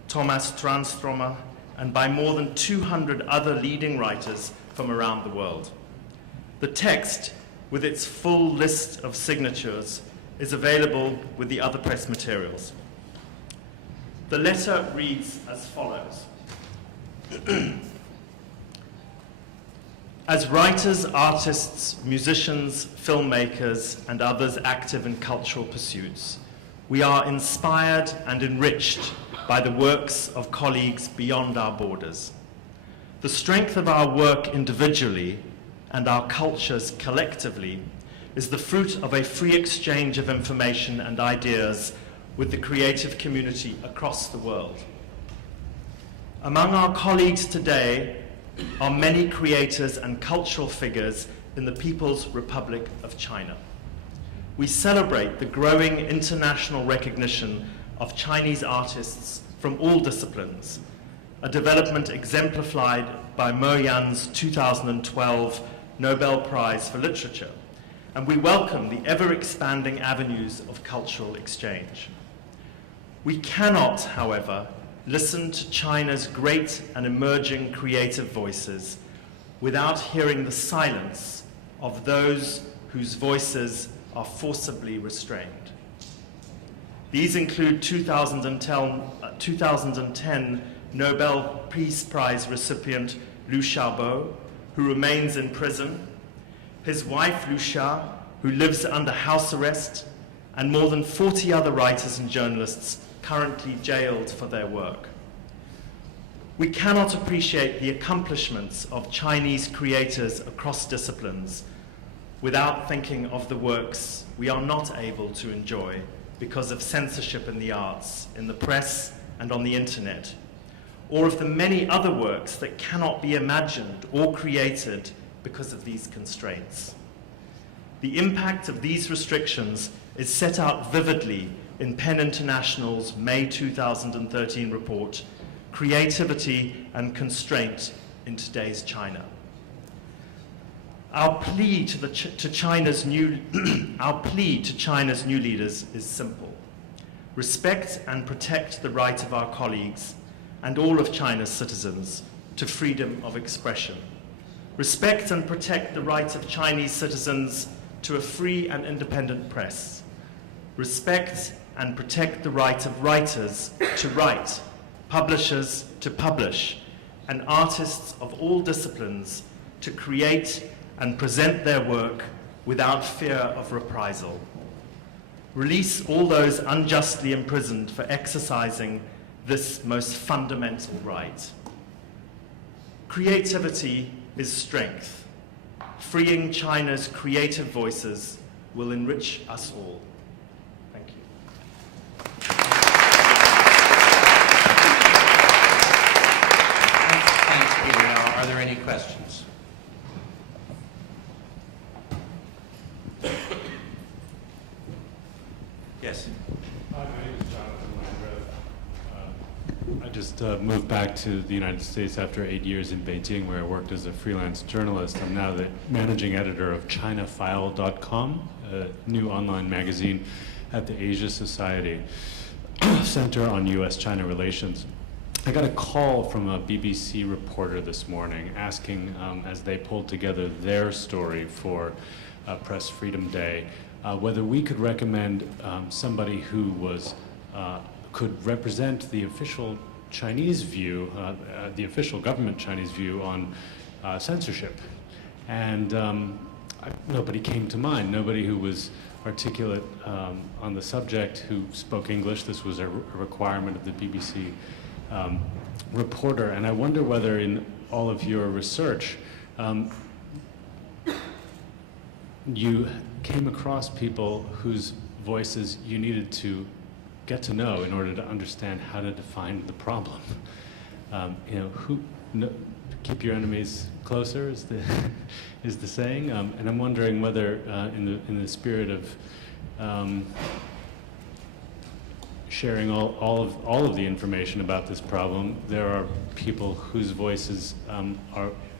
Thomas Tranströmer, and by more than 200 other leading writers from around the world. The text, with its full list of signatures, is available with the other press materials. The letter reads as follows. As writers, artists, musicians, filmmakers, and others active in cultural pursuits, we are inspired and enriched by the works of colleagues beyond our borders. The strength of our work individually and our cultures collectively is the fruit of a free exchange of information and ideas with the creative community across the world. Among our colleagues today are many creators and cultural figures in the People's Republic of China. We celebrate the growing international recognition of Chinese artists from all disciplines, a development exemplified by Mo Yan's 2012 Nobel Prize for Literature, and we welcome the ever-expanding avenues of cultural exchange. We cannot, however, listen to China's great and emerging creative voices without hearing the silence of those whose voices are forcibly restrained. These include 2010 Nobel Peace Prize recipient Liu Xiaobo, who remains in prison, his wife Liu Xia, who lives under house arrest, and more than 40 other writers and journalists currently jailed for their work. We cannot appreciate the accomplishments of Chinese creators across disciplines without thinking of the works we are not able to enjoy because of censorship in the arts, in the press, and on the internet, or of the many other works that cannot be imagined or created because of these constraints. The impact of these restrictions is set out vividly in PEN International's May 2013 report, Creativity and Constraint in Today's China. Our plea to China's new leaders is simple. Respect and protect the right of our colleagues and all of China's citizens to freedom of expression. Respect and protect the right of Chinese citizens to a free and independent press. Respect and protect the right of writers to write, publishers to publish, and artists of all disciplines to create and present their work without fear of reprisal. Release all those unjustly imprisoned for exercising this most fundamental right. Creativity is strength. Freeing China's creative voices will enrich us all. Thank you. Thanks, Peter. Now, are there any questions? Yes. Hi, my name is Jonathan Landreth. I just moved back to the United States after 8 years in Beijing, where I worked as a freelance journalist. I'm now the managing editor of ChinaFile.com, a new online magazine at the Asia Society Center on U.S.-China Relations. I got a call from a BBC reporter this morning asking, as they pulled together their story for Press Freedom Day, whether we could recommend somebody who was could represent the official Chinese view, the official government Chinese view on censorship. And nobody came to mind, nobody who was articulate on the subject who spoke English. This was a requirement of the BBC reporter. And I wonder whether in all of your research, you came across people whose voices you needed to get to know in order to understand how to define the problem. Keep your enemies closer is the saying, and I'm wondering whether, in the spirit of sharing all of the information about this problem, there are people whose voices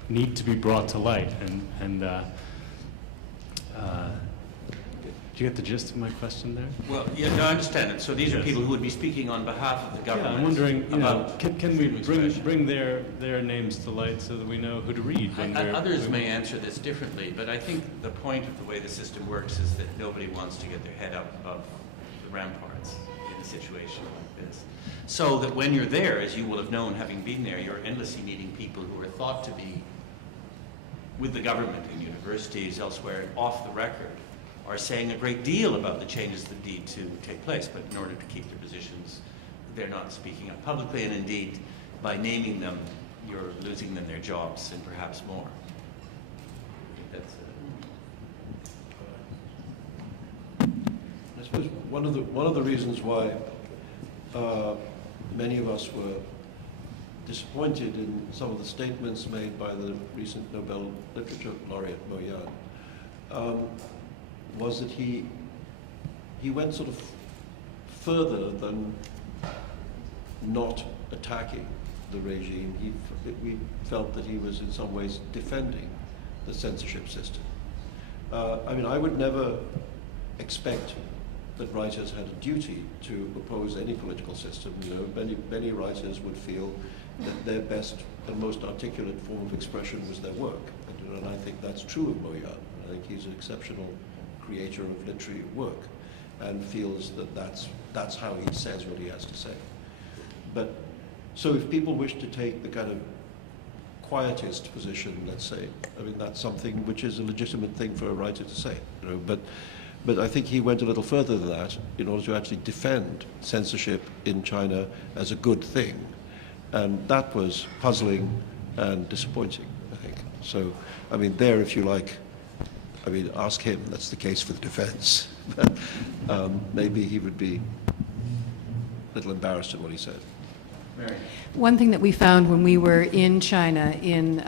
need to be brought to light, and do you get the gist of my question there? Well, yeah, no, I understand it. So these are people who would be speaking on behalf of the government. Yeah, I'm wondering, can we bring their names to light so that we know who to read? Others may answer this differently, but I think the point of the way the system works is that nobody wants to get their head up above the ramparts in a situation like this. So that when you're there, as you will have known having been there, you're endlessly meeting people who are thought to be with the government in universities, elsewhere, off the record, are saying a great deal about the changes that need to take place, but in order to keep their positions, they're not speaking up publicly, and indeed, by naming them, you're losing them their jobs and perhaps more. I think I suppose one of the reasons why many of us were disappointed in some of the statements made by the recent Nobel Literature laureate Mo Yan was that he went sort of further than not attacking the regime. We felt that he was in some ways defending the censorship system. I mean, I would never expect that writers had a duty to oppose any political system. Many writers would feel that their best and most articulate form of expression was their work. And I think that's true of Mo Yan. I think he's an exceptional creator of literary work and feels that that's how he says what he has to say. But so if people wish to take the kind of quietist position, let's say, I mean, that's something which is a legitimate thing for a writer to say, but I think he went a little further than that in order to actually defend censorship in China as a good thing. And that was puzzling and disappointing, I think. So, I mean, there, if you like, I mean, ask him. That's the case for the defense. Maybe he would be a little embarrassed at what he said. Mary. One thing that we found when we were in China in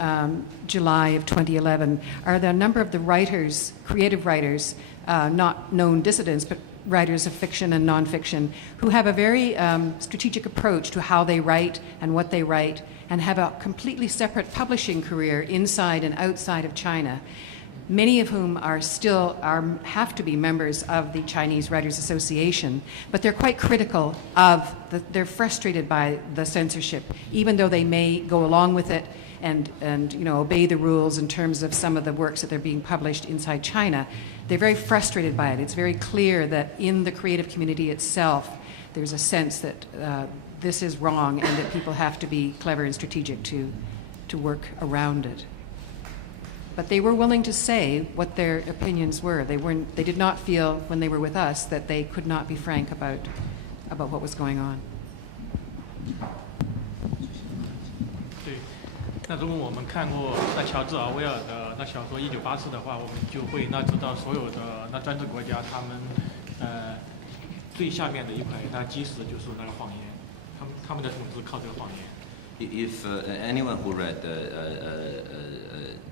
July of 2011 are the number of the writers, creative writers, not known dissidents, but writers of fiction and nonfiction, who have a very strategic approach to how they write and what they write, and have a completely separate publishing career inside and outside of China. Many of whom have to be members of the Chinese Writers Association, but they're quite critical of they're frustrated by the censorship, even though they may go along with it and obey the rules in terms of some of the works that they're being published inside China. They're very frustrated by it. It's very clear that in the creative community itself, there's a sense that this is wrong and that people have to be clever and strategic to work around it. But they were willing to say what their opinions were. They did not feel when they were with us that they could not be frank about what was going on. 对，那如果我们看过那乔治·奥威尔的那小说《1984》的话，我们就会知道所有的那专制国家，他们最下面的一块，那基石就是那个谎言，他们的统治靠这个谎言。 If anyone who read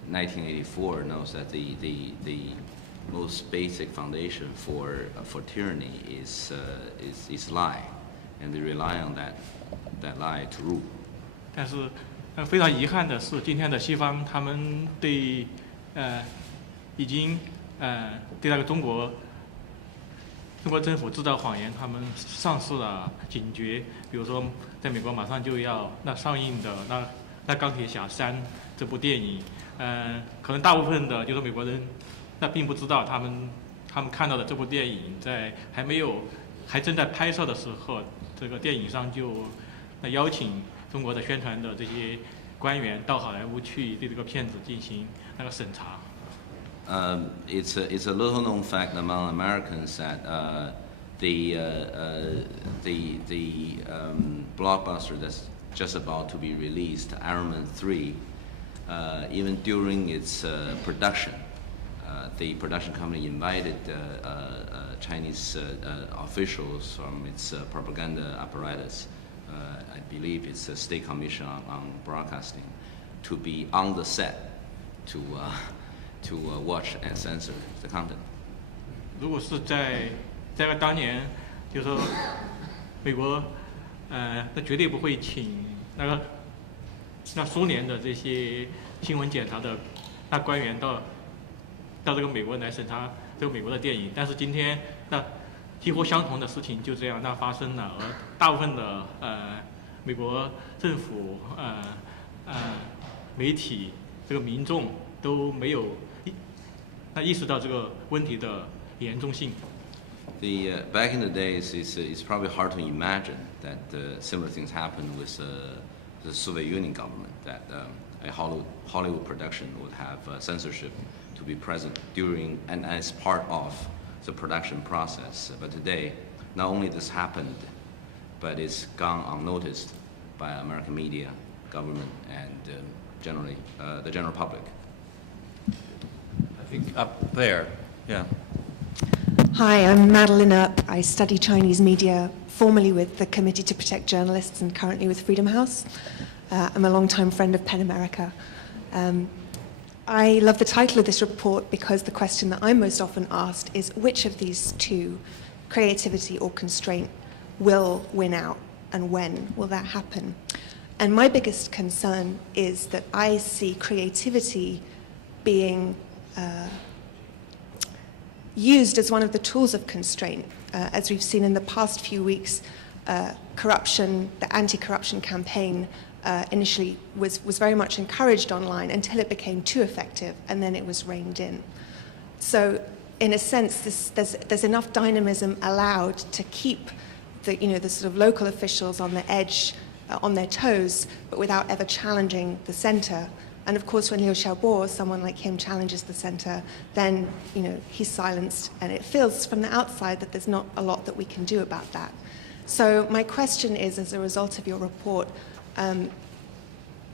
1984 knows that the most basic foundation for tyranny is lie, and they rely on that lie to rule. 但是非常遗憾的是，今天的西方他们对已经对那个中国政府制造谎言，他们丧失了警觉。比如说，在美国马上就要上映的那钢铁侠3这部电影，可能大部分的就是美国人并不知道他们看到的这部电影还正在拍摄的时候，这个电影商就邀请中国的宣传的这些官员到好莱坞去对这个片子进行那个审查。It's a little known fact among Americans that the blockbuster that's just about to be released, Iron Man 3, even during its production, the production company invited Chinese officials from its propaganda apparatus, I believe it's a state commission on broadcasting, to be on the set to watch and censor the content. 如果是在当年，就是说美国，那绝对不会请那苏联的这些新闻检查的那官员到这个美国来审查这个美国的电影。但是今天那几乎相同的事情就这样发生了，而大部分的美国政府媒体这个民众都没有意识到这个问题的严重性。Back in the days, it's probably hard to imagine that similar things happened with the Soviet Union government, that a Hollywood production would have censorship to be present during and as part of the production process. But today, not only this happened, but it's gone unnoticed by American media, government, and generally the general public. I think up there, yeah. Hi, I'm Madeline Earp. I study Chinese media, formerly with the Committee to Protect Journalists and currently with Freedom House. I'm a longtime friend of PEN America. I love the title of this report because the question that I'm most often asked is which of these two, creativity or constraint, will win out and when will that happen? And my biggest concern is that I see creativity being used as one of the tools of constraint. As we've seen in the past few weeks, corruption, the anti-corruption campaign initially was very much encouraged online until it became too effective, and then it was reined in. So in a sense, there's enough dynamism allowed to keep the sort of local officials on the edge, on their toes, but without ever challenging the center. And of course, when Liu Xiaobo, someone like him, challenges the center, then he's silenced, and it feels from the outside that there's not a lot that we can do about that. So my question is, as a result of your report,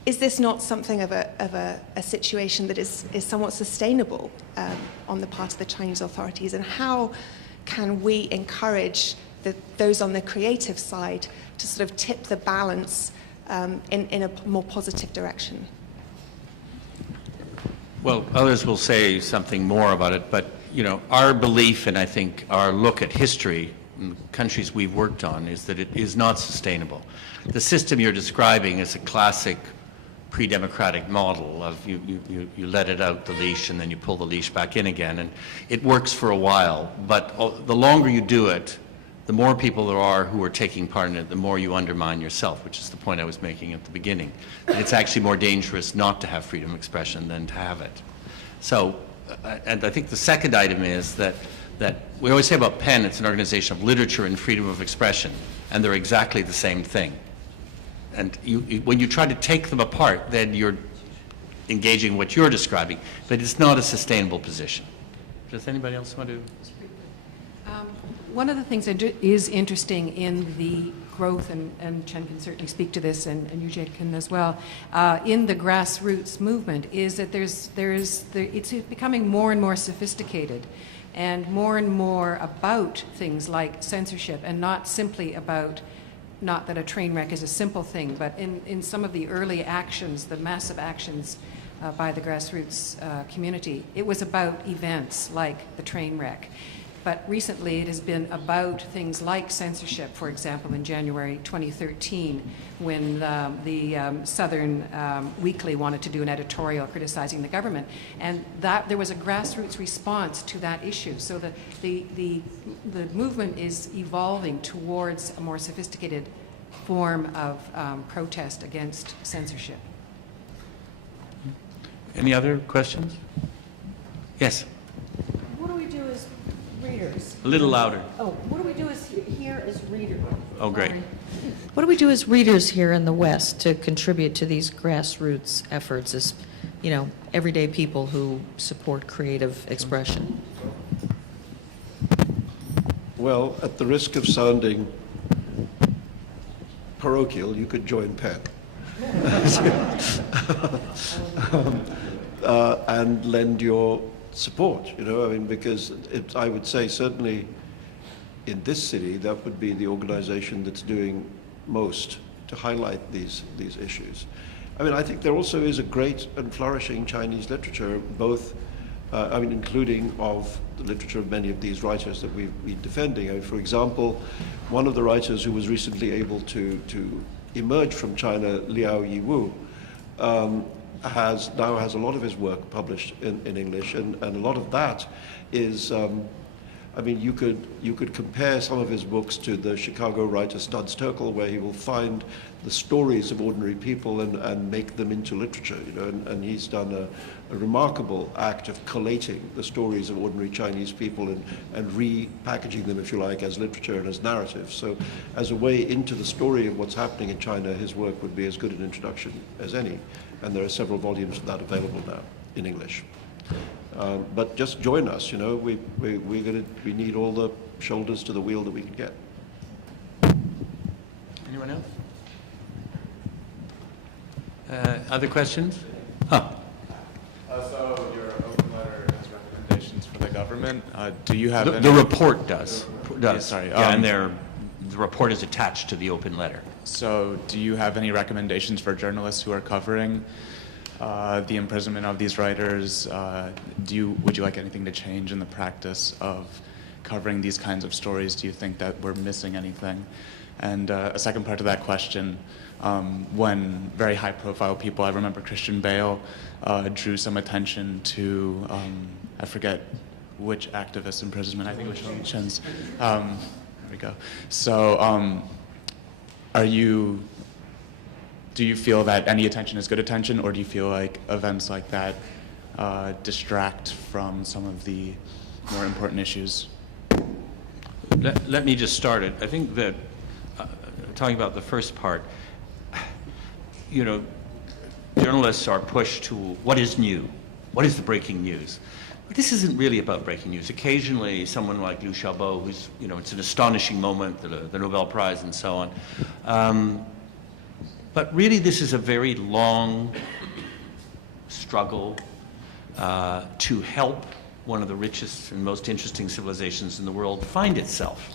is this not something of a situation that is somewhat sustainable on the part of the Chinese authorities? And how can we encourage those on the creative side to sort of tip the balance in a more positive direction? Well, others will say something more about it, but our belief and I think our look at history in the countries we've worked on is that it is not sustainable. The system you're describing is a classic pre-democratic model of you let it out the leash and then you pull the leash back in again, and it works for a while, but the longer you do it, the more people there are who are taking part in it, the more you undermine yourself, which is the point I was making at the beginning. And it's actually more dangerous not to have freedom of expression than to have it. So, and I think the second item is that we always say about PEN, it's an organization of literature and freedom of expression, and they're exactly the same thing. And when you try to take them apart, then you're engaging what you're describing, but it's not a sustainable position. Does anybody else want to? One of the things that is interesting in the growth, and Chen can certainly speak to this, and Yujie can as well, in the grassroots movement is that it's becoming more and more sophisticated and more about things like censorship, and not simply about, not that a train wreck is a simple thing, but in some of the early actions, the massive actions by the grassroots community, it was about events like the train wreck. But recently it has been about things like censorship, for example, in January 2013, when the Southern Weekly wanted to do an editorial criticizing the government. And that there was a grassroots response to that issue. So the movement is evolving towards a more sophisticated form of protest against censorship. Any other questions? Yes. What do we do as readers? A little louder. Oh, what do we do here as as readers? Oh, great. What do we do as readers here in the West to contribute to these grassroots efforts as, you know, everyday people who support creative expression? Well, at the risk of sounding parochial, you could join PEN. And lend your support, you know, I mean, because I would say certainly in this city, that would be the organization that's doing most to highlight these issues. I mean, I think there also is a great and flourishing Chinese literature, both, I mean, including of the literature of many of these writers that we've been defending. I mean, for example, one of the writers who was recently able to emerge from China, Liao Yiwu, now has a lot of his work published in English, and a lot of that is, I mean, you could compare some of his books to the Chicago writer Studs Terkel, where he will find the stories of ordinary people and make them into literature, you know, and he's done a remarkable act of collating the stories of ordinary Chinese people and repackaging them, if you like, as literature and as narrative. So as a way into the story of what's happening in China, his work would be as good an introduction as any. And there are several volumes of that available now in English. But just join us, you know, we need all the shoulders to the wheel that we can get. Anyone else? Other questions? Huh. So your open letter has recommendations for the government. Do you have the report does? Yeah, sorry. Yeah, and the report is attached to the open letter. So do you have any recommendations for journalists who are covering the imprisonment of these writers? Would you like anything to change in the practice of covering these kinds of stories? Do you think that we're missing anything? And a second part to that question, when very high-profile people, I remember Christian Bale, drew some attention to, I forget which activist imprisonment, I think it was Chen's. There we go. So do you feel that any attention is good attention, or do you feel like events like that distract from some of the more important issues? Let me just start it. I think that, talking about the first part, you know, journalists are pushed to what is new, what is the breaking news. But this isn't really about breaking news. Occasionally, someone like Liu Xiaobo, who's, you know, it's an astonishing moment, the Nobel Prize and so on. But really, this is a very long struggle to help one of the richest and most interesting civilizations in the world find itself.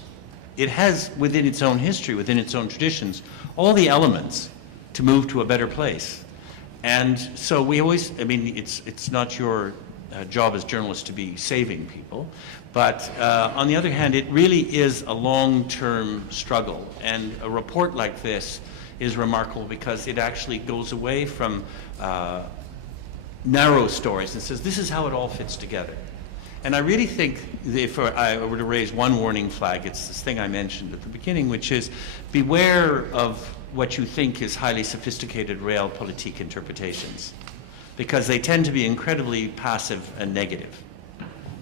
It has, within its own history, within its own traditions, all the elements to move to a better place. And so we always, I mean, it's not your job as journalists to be saving people, but on the other hand, it really is a long-term struggle. And a report like this is remarkable because it actually goes away from narrow stories and says, this is how it all fits together. And I really think if I were to raise one warning flag, it's this thing I mentioned at the beginning, which is beware of what you think is highly sophisticated realpolitik interpretations, because they tend to be incredibly passive and negative.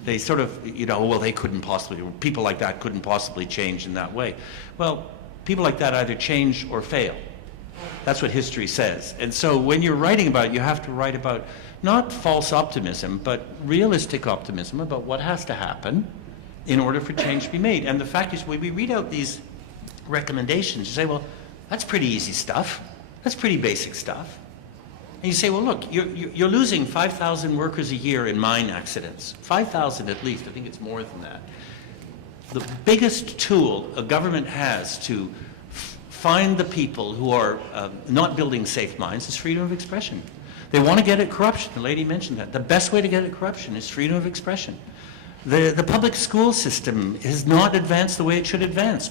They sort of, you know, well, they couldn't possibly, people like that couldn't possibly change in that way. Well, people like that either change or fail. That's what history says. And so when you're writing about it, you have to write about not false optimism, but realistic optimism about what has to happen in order for change to be made. And the fact is, when we read out these recommendations, you say, well, that's pretty easy stuff. That's pretty basic stuff. And you say, well, look, you're losing 5,000 workers a year in mine accidents. 5,000 at least. I think it's more than that. The biggest tool a government has to find the people who are not building safe mines is freedom of expression. They want to get at corruption. The lady mentioned that. The best way to get at corruption is freedom of expression. The public school system has not advanced the way it should advance.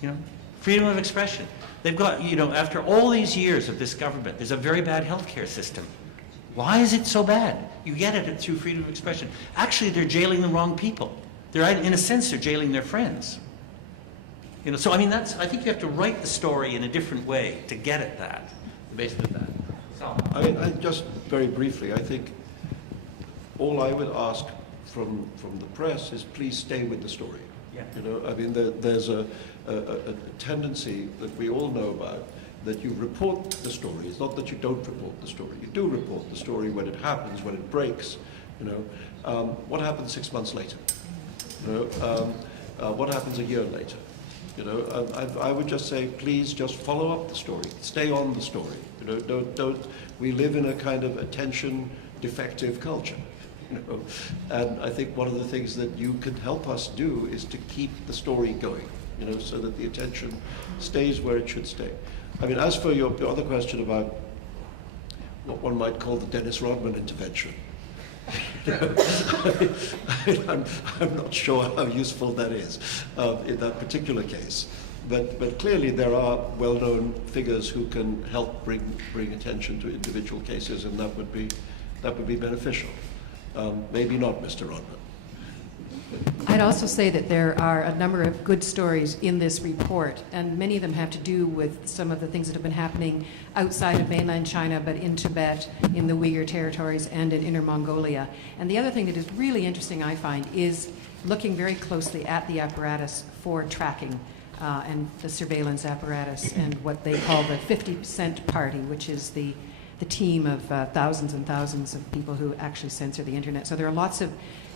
You know, freedom of expression. They've got, you know, after all these years of this government, there's a very bad healthcare system. Why is it so bad? You get at it through freedom of expression. Actually, they're jailing the wrong people. They're, in a sense, they're jailing their friends. You know, so I mean, I think you have to write the story in a different way to get at that, basically that. I mean, just very briefly, I think all I would ask from the press is please stay with the story. You know, I mean, there's a tendency that we all know about, that you report the story. It's not that you don't report the story. You do report the story when it happens, when it breaks. You know, what happens 6 months later? You know, what happens a year later? You know, I would just say, please just follow up the story. Stay on the story. You know, don't. We live in a kind of attention defective culture. You know, and I think one of the things that you can help us do is to keep the story going. You know, so that the attention stays where it should stay. I mean, as for your other question about what one might call the Dennis Rodman intervention, I'm not sure how useful that is in that particular case. But clearly there are well-known figures who can help bring attention to individual cases, and that would be beneficial. Maybe not Mr. Rodman. I'd also say that there are a number of good stories in this report, and many of them have to do with some of the things that have been happening outside of mainland China, but in Tibet, in the Uyghur territories, and in Inner Mongolia. And the other thing that is really interesting, I find, is looking very closely at the apparatus for tracking and the surveillance apparatus and what they call the 50% party, which is the team of thousands and thousands of people who actually censor the internet. So there are lots of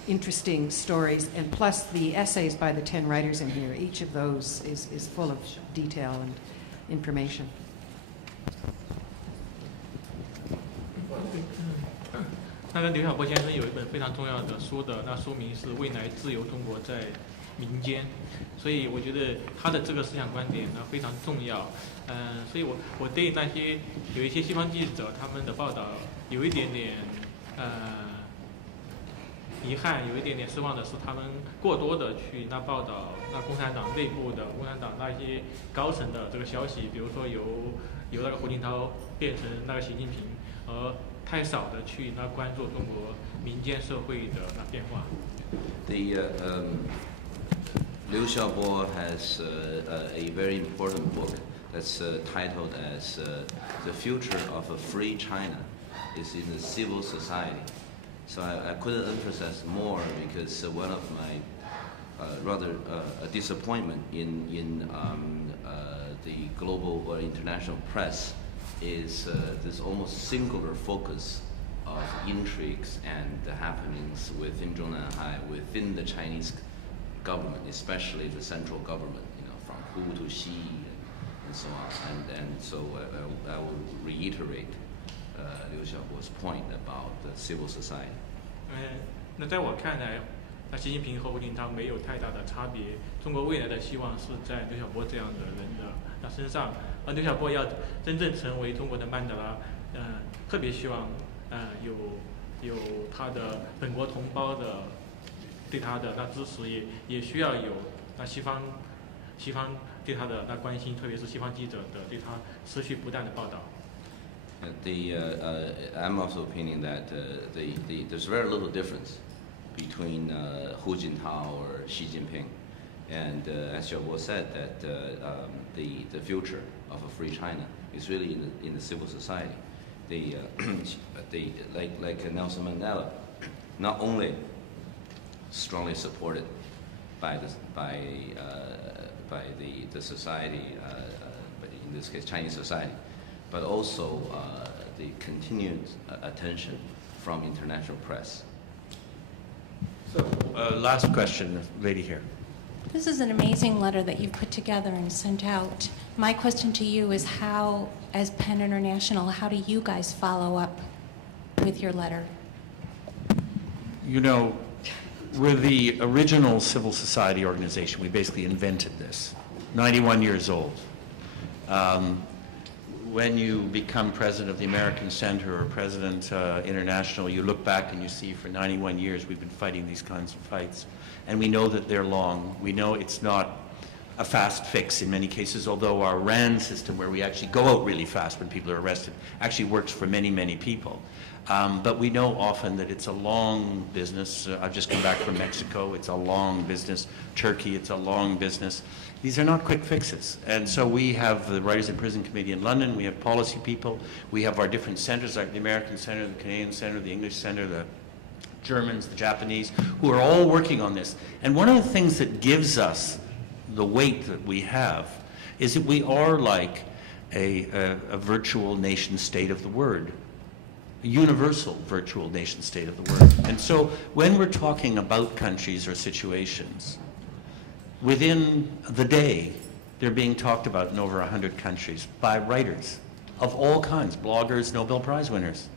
interesting stories, and plus the essays by the 10 writers in here. Each of those is full of detail and information. 那个刘晓波先生有一本非常重要的书的，那书名是《未来自由中国在民间》，所以我觉得他的这个思想观点呢非常重要。所以我对那些有一些西方记者他们的报道有一点点遗憾，有一点点失望的是，他们过多的去报道共产党内部的共产党那些高层的这个消息，比如说由那个胡锦涛变成那个习近平，而太少的去关注中国民间社会的变化。Liu Xiaobo has a very important book that's titled as The Future of a Free China is in the Civil Society. So I couldn't emphasize more because one of my rather a disappointment in the global or international press is this almost singular focus of intrigues and the happenings within Zhongnanhai, within the Chinese government, especially the central government, you know, from Hu to Xi and so on. And so I will reiterate Liu Xiaobo's point about the civil society. 那在我看来，习近平和胡锦涛没有太大的差别。中国未来的希望是在刘晓波这样的人的身上，而刘晓波要真正成为中国的曼德拉，特别希望有他的本国同胞的对他的支持，也需要有西方对他的关心，特别是西方记者的对他持续不断的报道。I'm of the opinion that there's very little difference between Hu Jintao or Xi Jinping, and as Xiaobo said, that the future of a free China is really in the civil society. Like Nelson Mandela, not only strongly supported by the society, but in this case Chinese society, but also the continued attention from international press. So, last question, lady here. This is an amazing letter that you've put together and sent out. My question to you is how, as PEN International, how do you guys follow up with your letter? You know, we're the original civil society organization. We basically invented this. 91 years old. When you become president of the American Center or president international, you look back and you see for 91 years we've been fighting these kinds of fights. And we know that they're long. We know it's not a fast fix in many cases, although our RAND system, where we actually go out really fast when people are arrested, actually works for many, many people. But we know often that it's a long business. I've just come back from Mexico. It's a long business. Turkey, it's a long business. These are not quick fixes. And so we have the Writers in Prison Committee in London. We have policy people. We have our different centers, like the American Center, the Canadian Center, the English Center, the Germans, the Japanese, who are all working on this. And one of the things that gives us the weight that we have is that we are like a virtual nation state of the word, a universal virtual nation state of the word. And so when we're talking about countries or situations, within the day, they're being talked about in over 100 countries by writers of all kinds, bloggers, Nobel Prize winners.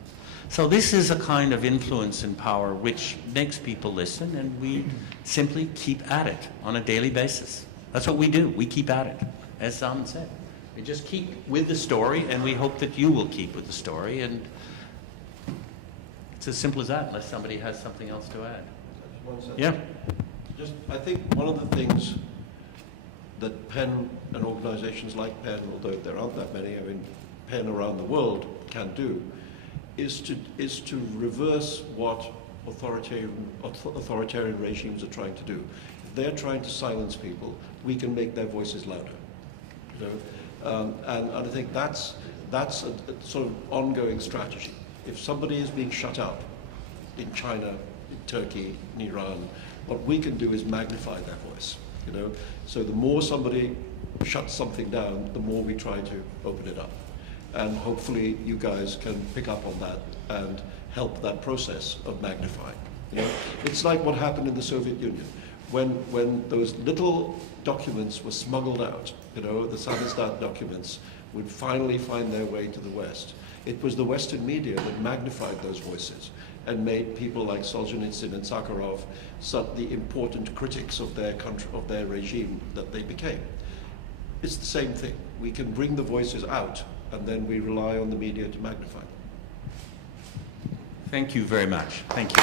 So this is a kind of influence and power which makes people listen, and we simply keep at it on a daily basis. That's what we do. We keep at it, as Salman said. We just keep with the story, and we hope that you will keep with the story, and it's as simple as that, unless somebody has something else to add. Yeah. Just, I think one of the things that PEN and organizations like PEN, although there aren't that many, I mean, PEN around the world can do, is to reverse what authoritarian regimes are trying to do. If they're trying to silence people, we can make their voices louder. You know? And I think that's a sort of ongoing strategy. If somebody is being shut up in China, in Turkey, in Iran, what we can do is magnify their voice. You know? So the more somebody shuts something down, the more we try to open it up. And hopefully you guys can pick up on that and help that process of magnifying. You know? It's like what happened in the Soviet Union. When those little documents were smuggled out, you know, the Samizdat documents would finally find their way to the West. It was the Western media that magnified those voices and made people like Solzhenitsyn and Sakharov the important critics of their country, of their regime that they became. It's the same thing. We can bring the voices out, and then we rely on the media to magnify them. Thank you very much. Thank you.